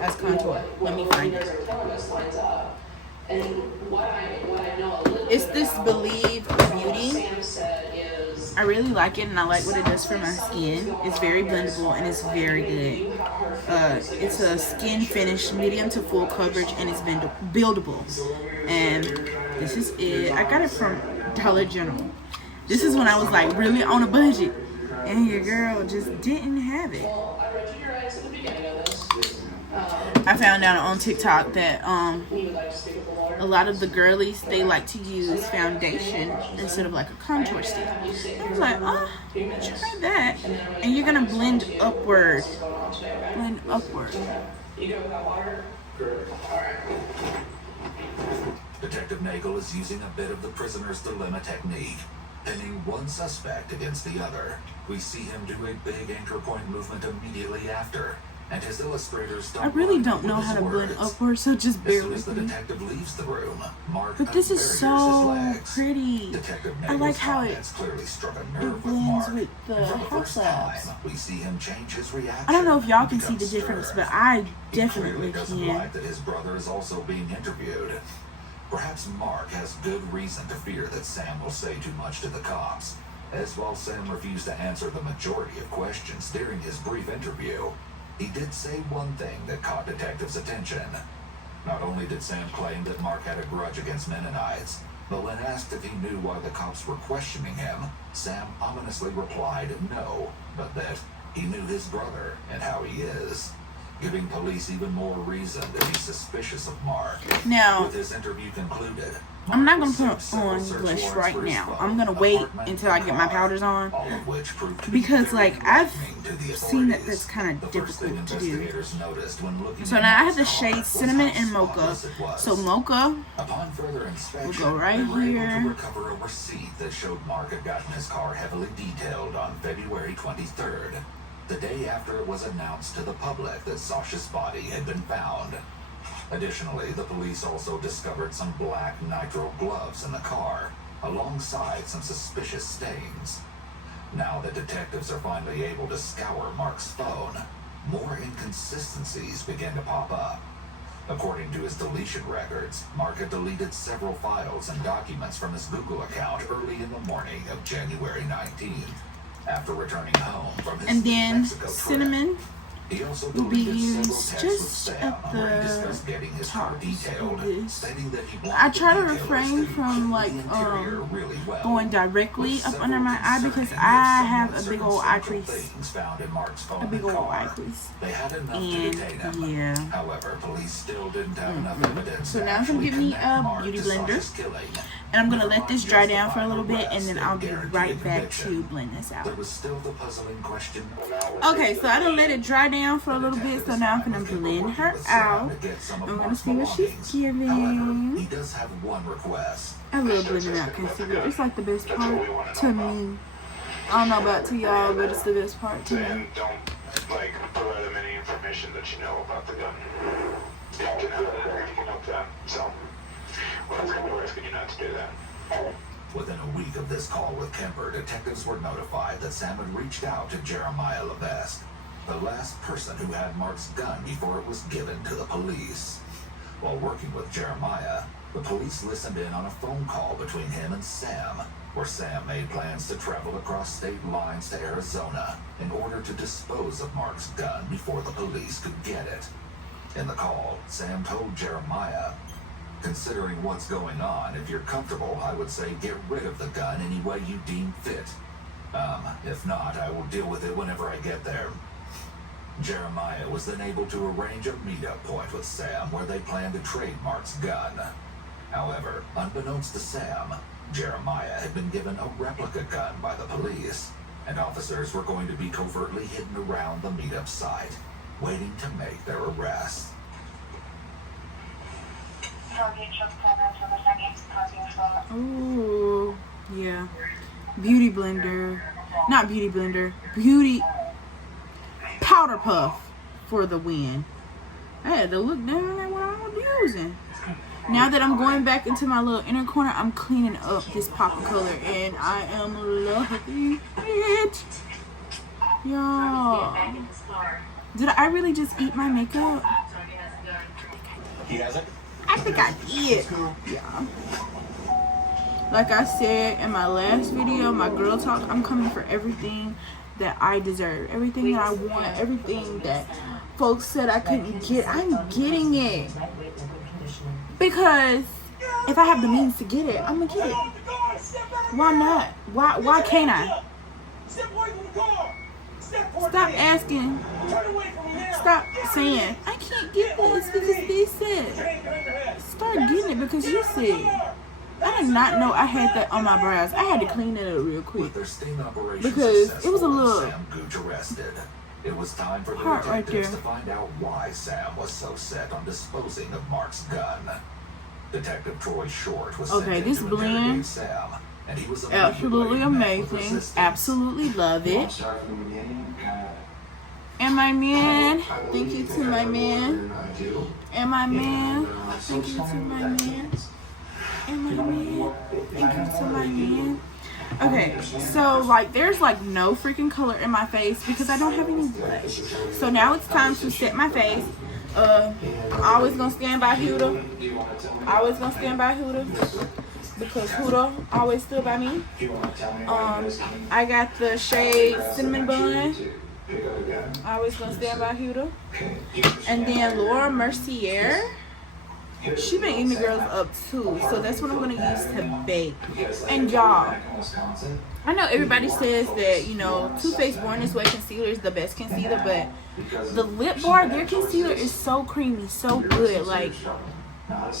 as contour. Let me find it. It's this Believe Beauty. I really like it, and I like what it does for my skin. It's very blendable and it's very good. It's a skin finish, medium to full coverage, and it's buildable. And this is it. I got it from Dollar General. This is when I was like really on a budget, and your girl just didn't have it. I found out on TikTok that a lot of the girlies, they like to use foundation instead of like a contour stick. I was like, oh, try that. And you're gonna blend upward. Blend upward. Detective Nagel is using a bit of the prisoner's dilemma technique, pinning one suspect against the other. We see him do a big anchor point movement immediately after, and his illustrators don't. I really don't know how to blend upward, so just bear with me. The detective leaves the room, Mark but this is so pretty. I like how it blends with the house labs. We see him change his reaction. I don't know if y'all can see the difference, but I definitely doesn't can. like that his brother is also being interviewed. Perhaps Mark has good reason to fear that Sam will say too much to the cops, as while Sam refused to answer the majority of questions during his brief interview, he did say one thing that caught detectives' attention. Not only did Sam claim that Mark had a grudge against Mennonites, but when asked if he knew why the cops were questioning him, Sam ominously replied no, but that he knew his brother and how he is, giving police even more reason to be suspicious of Mark. Now, with his interview concluded, I'm not going to put on blush right now. I'm going to wait until I get my powders on. Because, like, I've seen that that's kind of difficult to do. So now I have the shades Cinnamon and Mocha. So Mocha will go right here. Recover a receipt that showed Mark had gotten his car heavily detailed on February 23rd. The day after it was announced to the public that Sasha's body had been found. Additionally, the police also discovered some black nitrile gloves in the car, alongside some suspicious stains. Now that detectives are finally able to scour Mark's phone, more inconsistencies begin to pop up. According to his deletion records, Mark had deleted several files and documents from his Google account early in the morning of January 19th. After returning home from his and then Mexico Cinnamon trip, he also will be deleted used several just texts with at Sam where he discussed the getting his car top detailed, of this. stating that he wanted I try to the detailers refrain to from clean like the interior really well, going directly with up under several my eye because concerning I yet have a somewhat big old eye circumstantial crease. things found in Mark's phone A big and old car. eye crease. They had enough to And detain him. yeah. However, police still didn't have enough evidence. So to now I'm gonna actually get me connect a Mark beauty to blender. Sasha's killing. And I'm going to Never let this mind dry down for a justifying little bit, and arrest then and I'll be guaranteed right back conviction. to blend this out. There was still the puzzling question. Okay, so I done let it dry down for a little bit, so now I'm going to blend her out. I'm going to see what she's However, giving. he does have one request. I love blending out concealer. It's like the best part to me. I don't know about to y'all, but it's the best part to me. And don't, like, provide them any information that you know about the gun. You can help that. So, well, it's going to be risky not to do that. Within a week of this call with Kemper, detectives were notified that Sam had reached out to Jeremiah Levesque, the last person who had Mark's gun before it was given to the police. While working with Jeremiah, the police listened in on a phone call between him and Sam, where Sam made plans to travel across state lines to Arizona in order to dispose of Mark's gun before the police could get it. In the call, Sam told Jeremiah, "Considering what's going on, if you're comfortable, I would say get rid of the gun any way you deem fit. If not, I will deal with it whenever I get there." Jeremiah was then able to arrange a meetup point with Sam where they planned to trade Mark's gun. However, unbeknownst to Sam, Jeremiah had been given a replica gun by the police, and officers were going to be covertly hidden around the meetup site, waiting to make their arrest. Ooh, yeah. Beauty blender. Not beauty blender. Beauty powder puff for the win. I had to look down at what I was using. Now that I'm going back into my little inner corner, I'm cleaning up this pop of color, and I am loving it. Y'all. Did I really just eat my makeup? He hasn't? I think I did. Yeah. Like I said in my last video, my girl talk, I'm coming for everything that I deserve. Everything that I want. Everything that folks said I couldn't get. I'm getting it. Because if I have the means to get it, I'm going to get it. Why not? Why can't I? Stop asking. Stop saying, I can't get this because they said. Start getting it because you said. I did not know I had that on my brows. I had to clean it up real quick. Because it was a little Sam Gooch arrested. It was time for the part right detectives there. to find out why Sam was so set on disposing of Mark's gun. Detective Troy Short was sent Okay, in this to blend, interrogate Sam, and he was absolutely immediately met with amazing. resistance. Absolutely love it. Start from the beginning, kind of. And my man, I thank believe you they to my have more man. than I do. And my man, And, thank you to sometimes my that man. means- And my man, thank you to my man. Okay, so like there's like no freaking color in my face because I don't have any blush. So now it's time to set my face. Always gonna stand by Huda. Always gonna stand by Huda because Huda always stood by me. I got the shade Cinnamon Bun. Always gonna stand by Huda. And then Laura Mercier. She been eating the girls up too, so that's what I'm gonna use to bake. And y'all, I know everybody says that, you know, Too Faced Born This Way concealer is the best concealer, but the Lip Bar, their concealer is so creamy, so good. Like,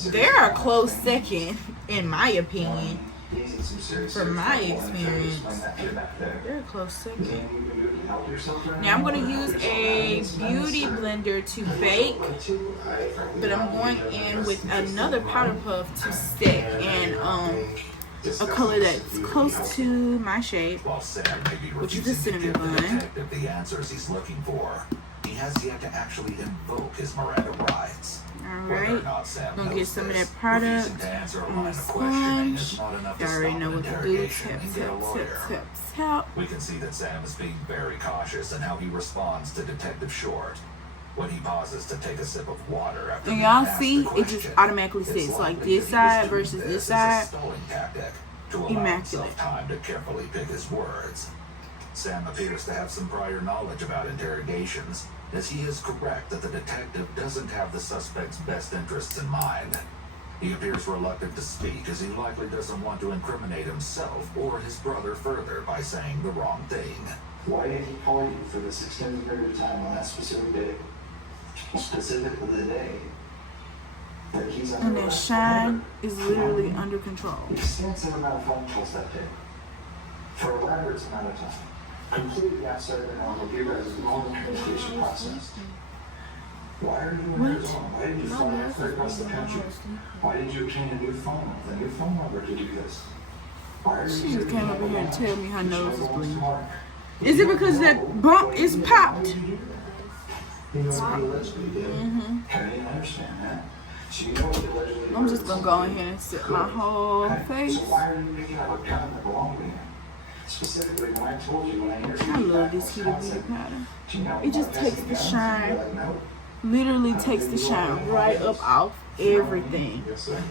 they're a close second, in my opinion. From my experience, they're a close second. Now I'm going to use a beauty blender to bake, but I'm going in with another powder puff to set and a color that's close to my shade, While Sam may be which is the refusing to cinnamon give the bun. detective the answers he's looking for, he has yet to actually invoke his Miranda rights. Alright, gonna get some of that product on the sponge. You already know what to do. Tap, tap, tap, tap, tap. We can see that Sam is being very cautious in how he responds to Detective Short. When he pauses to take a sip of water after And being y'all asked see, the it just question, automatically it's sits like likely this that he was side doing versus this as a side. stalling tactic to allow Immaculate. himself time to carefully pick his words. Sam appears to have some prior knowledge about interrogations, as he is correct that the detective doesn't have the suspect's best interests in mind. He appears reluctant to speak, as he likely doesn't want to incriminate himself or his brother further by saying the wrong thing. Why did he call you for this extended period of time on that specific day? Specifically the day that he's under And that arrest shine for is literally under control. extensive amount of phone calls that day for a elaborate amount of time, completely outside the norm of your guys' normal communication process. Why are you in Arizona? Why did you fly halfway across the country? Why did you obtain a new phone with a new phone number to do this? Why are you She just came over here and tell me her nose is bleeding. Mark? Is it because that bump is popped? You know what he allegedly did? I didn't understand that. So you know what he allegedly did? I'm just gonna go in here and set my whole Okay, face. So why are you picking up a gun that belonged to him? Specifically, when I told you when I interviewed I you love back this in heated Wisconsin, beauty powder. do you know It just about takes guessing the guns? shine. You're like, no. Literally takes the shine right up off everything. Yes, sir.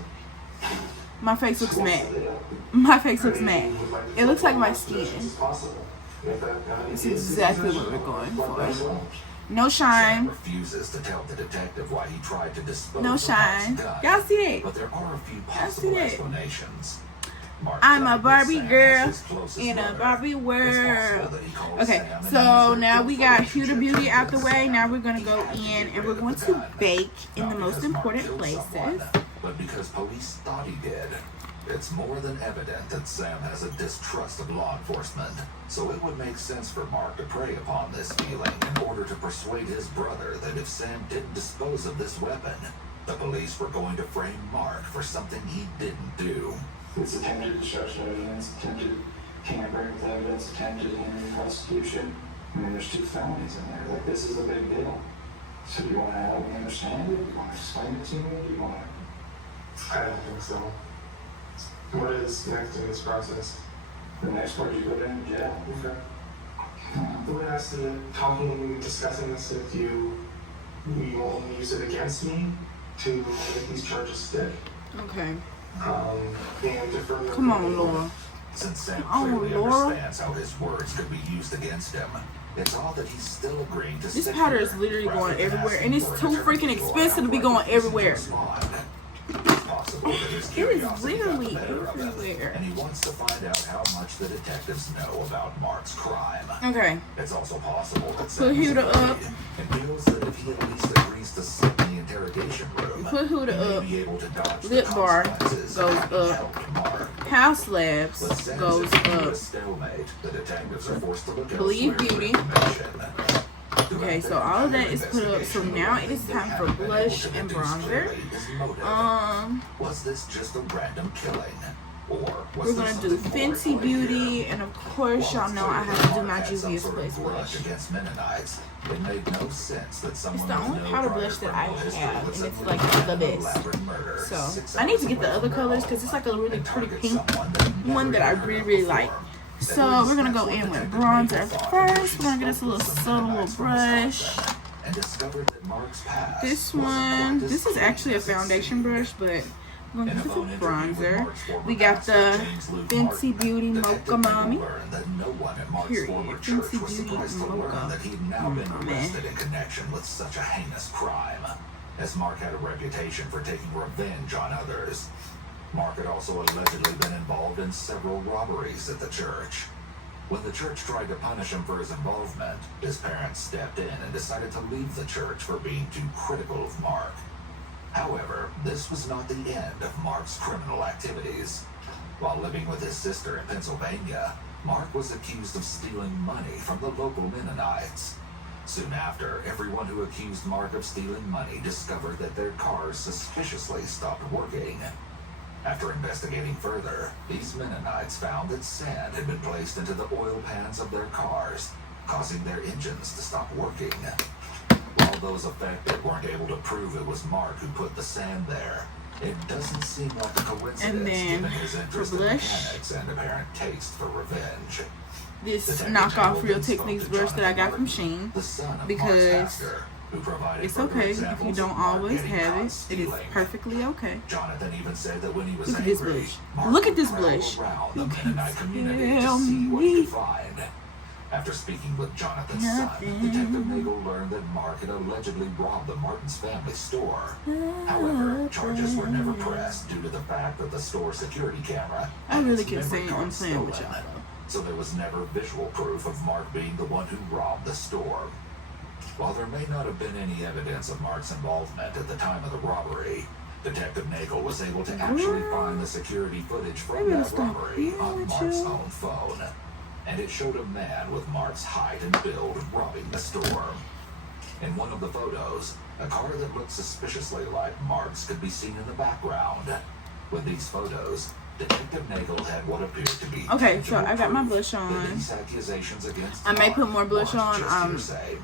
My face looks matte. My face looks matte. It looks like my skin. It's possible. If that gun It's is exactly what we're going what for. that's all. No Sam shine. refuses to tell the detective why he tried to dispose No of shine. Mark's gun. Y'all see that? But there are a few see possible that? explanations. Mark I'm a claimed that Barbie Sam girl was his closest in a brother. Barbie It's world. possible that he called Okay, Sam and so used now their we good got Huda relationship Beauty to out the convince way. Sam Now we're gonna he go had to in get and rid we're of going the to gun. bake in Not the most because Mark important killed places. someone, but because police thought he did. It's more than evident that Sam has a distrust of law enforcement, so it would make sense for Mark to prey upon this feeling in order to persuade his brother that if Sam didn't dispose of this weapon, the police were going to frame Mark for something he didn't do. It's attempted destruction of evidence, attempted tampering with evidence, attempted hindering prosecution. I mean, there's 2 felonies in there. Like, this is a big deal. So do you want to help me understand it? Do you want to explain it to me? Do you want to... I don't think so. What is next in this process? The next part, you go down to jail. Okay. The witness in talking, discussing this with you, we will only use it against me to make these charges stick. Okay. And to further. Come on, Laura. Since Sam Oh, clearly Laura. understands how his words could be used against him, it's odd that he's still agreeing to This sit powder here is literally rather going than everywhere, asking and it's for an too attorney freaking to expensive to be outright going refuse to everywhere. respond. It's possible that his It is curiosity got the literally better of him, everywhere. and he wants to find out how much the detectives know about Mark's crime. Okay. It's also possible that Put Sam is Huda up. afraid and feels that if he at least agrees to sit in the interrogation room, Put Huda he may up. be able to dodge Lip the bar consequences goes of having up. helped Mark. House Labs With Sam's goes into a up. stalemate, the detectives are forced to look Believe elsewhere for Beauty. information. Okay, so all of that is put up. So now it is time for blush and bronzer. Was this just a random killing? Or was We're there gonna do something more Fenty at play Beauty, here? and of course y'all know I have to do my Juvia's Place blush. Against Mennonites, it made no sense that someone It's the with only no powder prior blush that I criminal history have, would and it's suddenly like plan the an best. elaborate murder So 6 I need to hours get the away other from colors their because it's home like a really and pretty target pink someone that one that I never really, heard really of like. before. So we're gonna go in with bronzer first. We're gonna get us a little subtle little brush. And discovered that Mark's past This wasn't one, quite as this is clean actually a as it foundation seemed. brush, but we're In gonna a get phone some interview with bronzer. Mark's former We got pastor, the James Luke Fenty Martin, Beauty Detective Mocha Mommy. learned that no one at Mark's Period. former Fenty church was Beauty surprised to Mocha learn that he'd now been Mommy. arrested in connection with such a heinous crime, as Mark had a reputation for taking revenge on others. Mark had also allegedly been involved in several robberies at the church. When the church tried to punish him for his involvement, his parents stepped in and decided to leave the church for being too critical of Mark. However, this was not the end of Mark's criminal activities. While living with his sister in Pennsylvania, Mark was accused of stealing money from the local Mennonites. Soon after, everyone who accused Mark of stealing money discovered that their cars suspiciously stopped working. After investigating further, these Mennonites found that sand had been placed into the oil pans of their cars, causing their engines to stop working. While those affected weren't able to prove it was Mark who put the sand there, it doesn't seem like a coincidence And then given his interest for in blush, mechanics and apparent taste for revenge. this Detective knockoff Taylor Real then spoke Techniques to brush that I Jonathan got from Martin, Shein, the son of Mark's because pastor, who provided it's further okay if you examples don't of Mark always getting have caught it. It is stealing. perfectly okay. Jonathan even said that when he was Look at this angry, blush. Mark Look at would this prowl blush. around You the can Mennonite community to tell see what he me could find. After speaking with Jonathan's nothing. son, Detective Nagel learned that Mark had allegedly robbed the Martins family store. However, charges were never pressed due to the fact that the store security camera I had really its can memory say card I'm playing with stolen. y'all though. So there was never visual proof of Mark being the one who robbed the store. While there may not have been any evidence of Mark's involvement at the time of the robbery, Detective Nagel was able to actually find the security footage from better that stop robbery playing on with Mark's you. own phone. And it showed a man with Mark's height and build robbing the store. In one of the photos, a car that looked suspiciously like Mark's could be seen in the background. With these photos, Detective Nagel had what appeared to be Okay, so I got my proof blush that on. these accusations against I may Mark put more blush weren't on, just hearsay.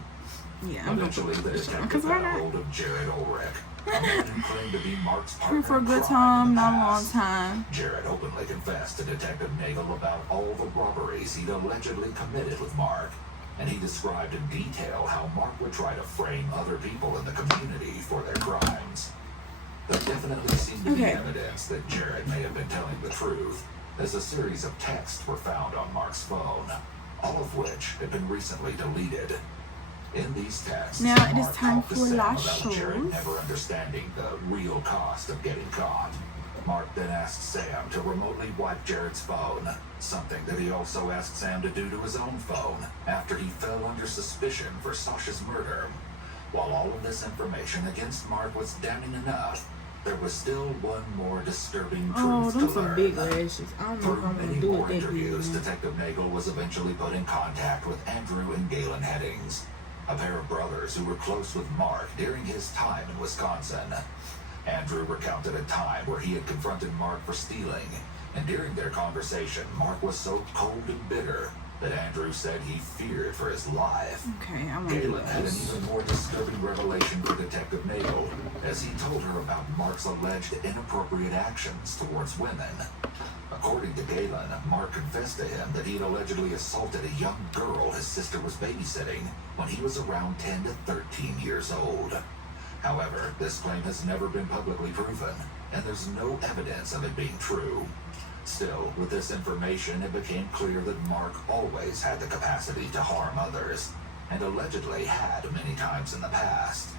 Yeah, I'm gonna Eventually, put the blush on detective because why got a not? hold of Jared Ulrich, a man who claimed to be Mark's Here partner for a in good crime in time, the not a long past. time. Jared openly confessed to Detective Nagel about all the robberies he'd allegedly committed with Mark, and he described in detail how Mark would try to frame other people in the community for their crimes. There definitely seemed to be Okay. evidence that Jared may have been telling the truth, as a series of texts were found on Mark's phone, all of which had been recently deleted. In these texts, Now it is Mark time talked to for Sam la about Jared chose. never understanding the real cost of getting caught. Mark then asked Sam to remotely wipe Jared's phone, something that he also asked Sam to do to his own phone after he fell under suspicion for Sasha's murder. While all of this information against Mark was damning enough, there was still one more disturbing Oh, truth them to some learn. big lashes. I don't know Through if I'm many gonna do more it that interviews, big. Detective Nagel was eventually put in contact with Andrew and Galen Headings, a pair of brothers who were close with Mark during his time in Wisconsin. Andrew recounted a time where he had confronted Mark for stealing, and during their conversation, Mark was so cold and bitter that Andrew said he feared for his life. Okay, I want to do Galen had an this. even more disturbing revelation for Detective Nagel, as he told her about Mark's alleged inappropriate actions towards women. According to Galen, Mark confessed to him that he had allegedly assaulted a young girl his sister was babysitting when he was around 10 to 13 years old. However, this claim has never been publicly proven, and there's no evidence of it being true. Still, with this information, it became clear that Mark always had the capacity to harm others, and allegedly had many times in the past.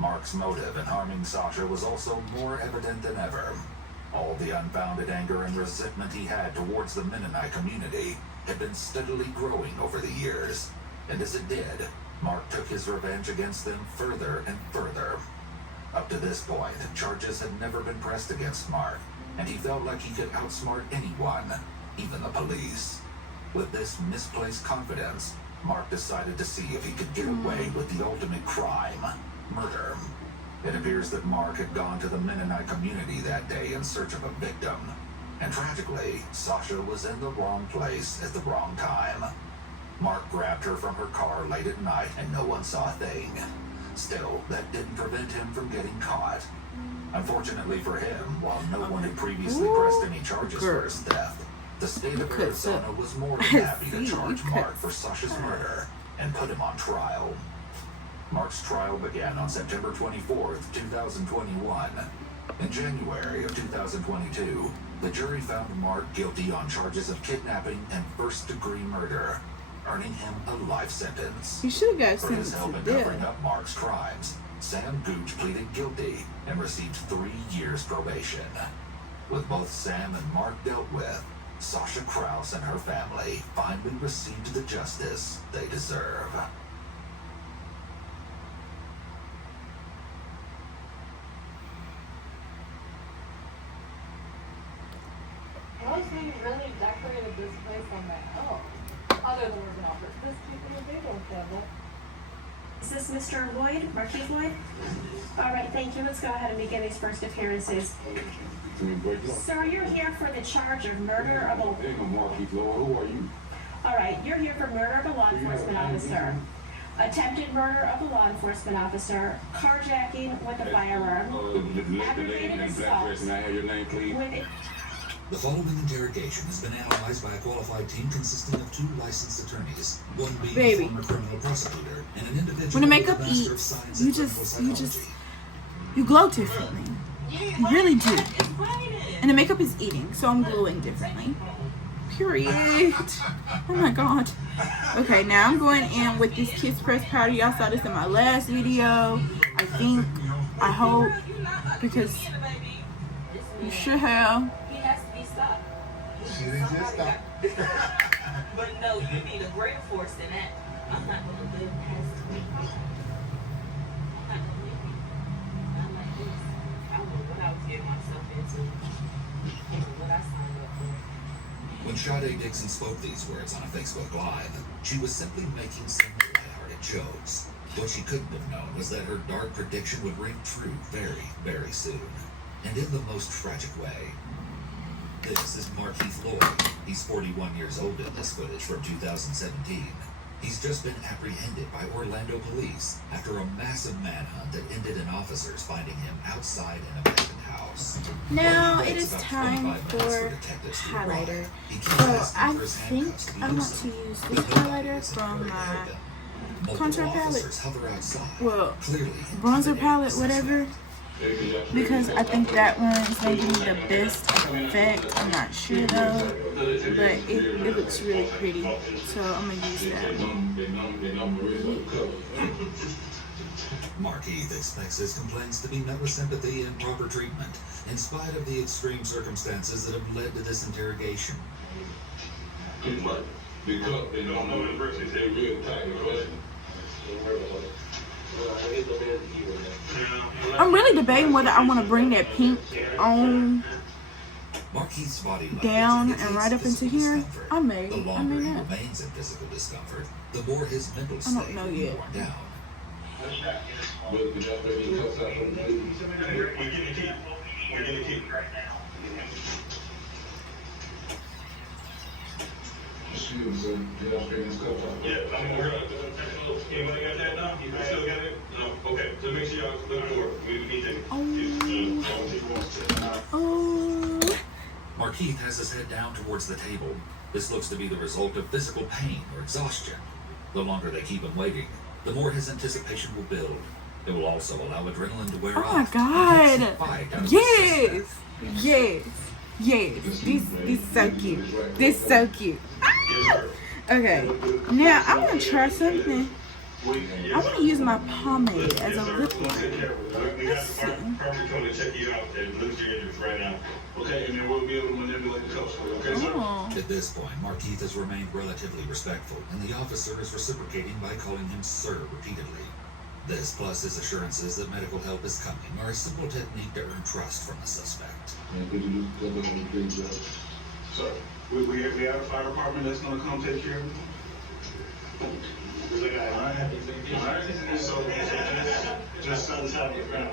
Mark's motive in harming Sasha was also more evident than ever. All the unfounded anger and resentment he had towards the Mennonite community had been steadily growing over the years, and as it did, Mark took his revenge against them further and further. Up to this point, charges had never been pressed against Mark, and he felt like he could outsmart anyone, even the police. With this misplaced confidence, Mark decided to see if he could get away with the ultimate crime, murder. It appears that Mark had gone to the Mennonite community that day in search of a victim, and tragically, Sasha was in the wrong place at the wrong time. Mark grabbed her from her car late at night and no one saw a thing. Still, that didn't prevent him from getting caught. Unfortunately for him, while no one had previously pressed any charges for his death, the state of Arizona was more than happy to charge Mark for Sasha's murder and put him on trial. Mark's trial began on September 24th, 2021. In January of 2022, the jury found Mark guilty on charges of kidnapping and first-degree murder, earning him a life sentence. You should have got For his sentenced help to in death. covering up Mark's crimes, Sam Gooch pleaded guilty and received 3 years probation. With both Sam and Mark dealt with, Sasha Krause and her family finally received the justice they deserve. I was being really decorated this place on my own. Other than working off this people, they don't have that. Is this Mr. Lloyd, Marquis Lloyd? All right, thank you. Let's go ahead and begin these first appearances. Sir, you're here for the charge of murder of a... Who are you? All right, you're here for murder of a law enforcement officer, attempted murder of a law enforcement officer, carjacking with a firearm, aggravated assault with a... The following interrogation has been analyzed by a qualified team consisting of 2 licensed attorneys, one being Baby. a former criminal prosecutor and an individual When the makeup with a Master of eats, Science you in just Clinical Psychology. you glow differently. You really do. And the makeup is eating, so I'm glowing differently. Period. Oh my god. Okay, now I'm going in with this Kiss Press powder. Y'all saw this in my last video. I hope, because you should have. He has to be stopped. She didn't just stop. But no, you need a greater force than that. I'm not gonna live past 20. I'm not gonna live it. Not like this. I don't know what I was getting myself into. I don't know what I signed up for. When Sade Dixon spoke these words on a Facebook Live, she was simply making some lighthearted jokes. What she couldn't have known was that her dark prediction would ring true very, very soon, and in the most tragic way. This is Marquis Lloyd. He's 41 years old in this footage from 2017. He's just been apprehended by Orlando police after a massive manhunt that ended in officers finding him outside an abandoned house. Now it is time for highlighter. So I think I want to use this highlighter from my contour palette. Well, bronzer palette, whatever. Because I think that one is going to give me the best effect. I'm not sure though, but it looks really pretty, so I'm going to use that one. Marquis expects his complaints to be met with sympathy and proper treatment, in spite of the extreme circumstances that have led to this interrogation. Because they don't know the person. They real tight. I'm really debating whether I want to bring that pink on Marquis' body down and right up into here. I may The longer he not. remains in physical discomfort, the more his mental I state don't know will be yet. worn down. But the doctor didn't cuss out from the food. We're getting a key. We're getting a key. She was the doctor didn't cuss out. Yeah, we're gonna. Anybody got that now? You still got it? No. Okay, so make sure y'all look for it. We need to. Oh. Marquis Markeith has his head down towards the table. This looks to be the result of physical pain or exhaustion. The longer they keep him waiting, the more his anticipation will build. It will also allow adrenaline to wear off. Oh my god! Yes! Yes! Yes! This so cute. This so cute. Ah! Okay, now I want to try something. I want to use my pomade as a lip liner. Let's see. Check you out and lift your injuries right now. Okay, and then we'll be able to manipulate the cuffs for you, okay, sir? Oh. At this point, Markeith has remained relatively respectful, and the officer is reciprocating by calling him sir repeatedly. This, plus his assurances that medical help is coming, are a simple technique to earn trust from the suspect. Sir, we have a fire department that's going to come take care of it. There's a guy. All right. So just on top of the ground.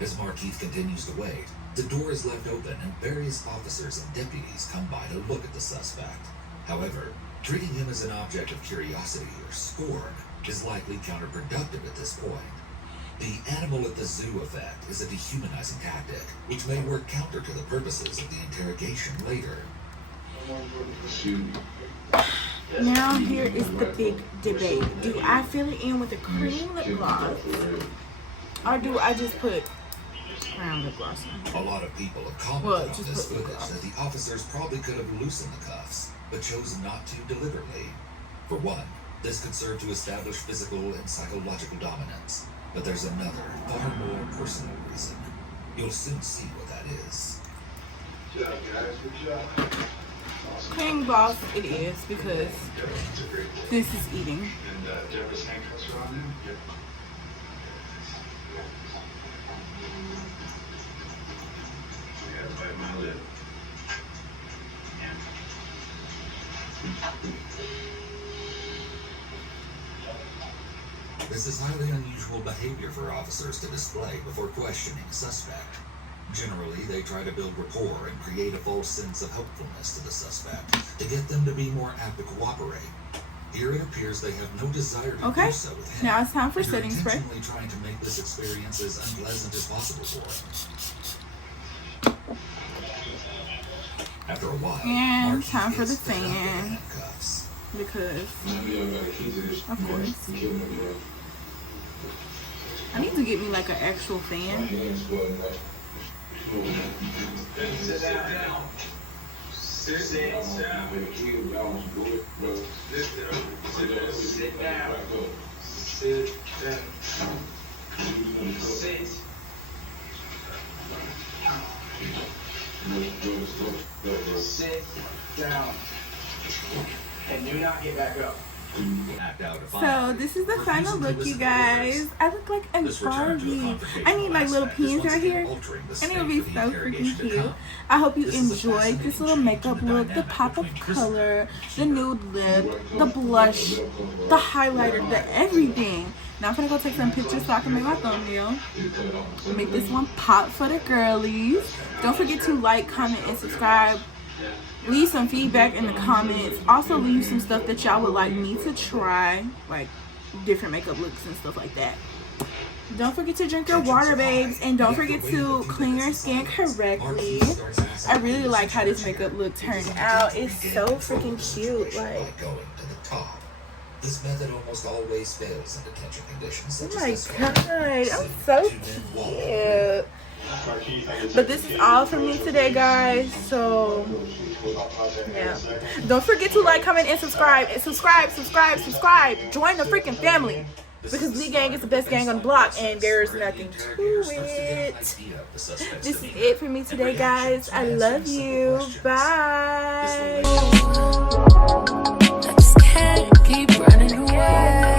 As Markeith continues to wait, the door is left open and various officers and deputies come by to look at the suspect. However, treating him as an object of curiosity or scorn is likely counterproductive at this point. The animal at the zoo effect is a dehumanizing tactic, which may work counter to the purposes of the interrogation later. Now here is the big debate. Do I fill it in with a cream lip gloss? Or do I just put brown lip gloss on? A lot of people have commented on this footage that the officers probably could have loosened the cuffs, but chose not to deliberately. For one, this could serve to establish physical and psychological dominance. But there's another, far more personal reason. You'll soon see what that is. Good job, guys. Good job. Cream gloss it is because this is eating. And do you have his handcuffs around him? Yep. I gotta bite my lip. This is highly unusual behavior for officers to display before questioning a suspect. Generally, they try to build rapport and create a false sense of helpfulness to the suspect to get them to be more apt to cooperate. Here it appears they have no desire to do so with him. Now it's time for and setting spray. intentionally trying to make this experience as unpleasant as possible for him. After a while, And Markeith time for the gets fed up with the fan. handcuffs. Because, of course, I need to get me like an actual fan. Sit down. Sit down. Sit down. Sit down. Sit. Sit down. And do not get back up. So this is the final look, you guys. I look like a Barbie. I need like little pins right here, and it'll be so freaking cute. I hope you enjoyed this little makeup look, the pop of color, the nude lip, the blush, the highlighter, the everything. Now I'm gonna go take some pictures so I can make my thumbnail. Make this one pop for the girlies. Don't forget to like, comment, and subscribe. Leave some feedback in the comments. Also leave some stuff that y'all would like me to try, like different makeup looks and stuff like that. Don't forget to drink your water, babes, and don't forget to clean your skin correctly. I really like how this makeup look turned out. It's so freaking cute. Like, going to the top. This method almost always fails in detention conditions such oh as my this god, one. I'm so cute. But this is all from me today, guys. So yeah, don't forget to like, comment, and subscribe. And subscribe. Join the freaking family, because Lee Gang is the best gang on the block, and there's nothing to it. This is it for me today, guys. I love you. Bye. I just can't keep running away.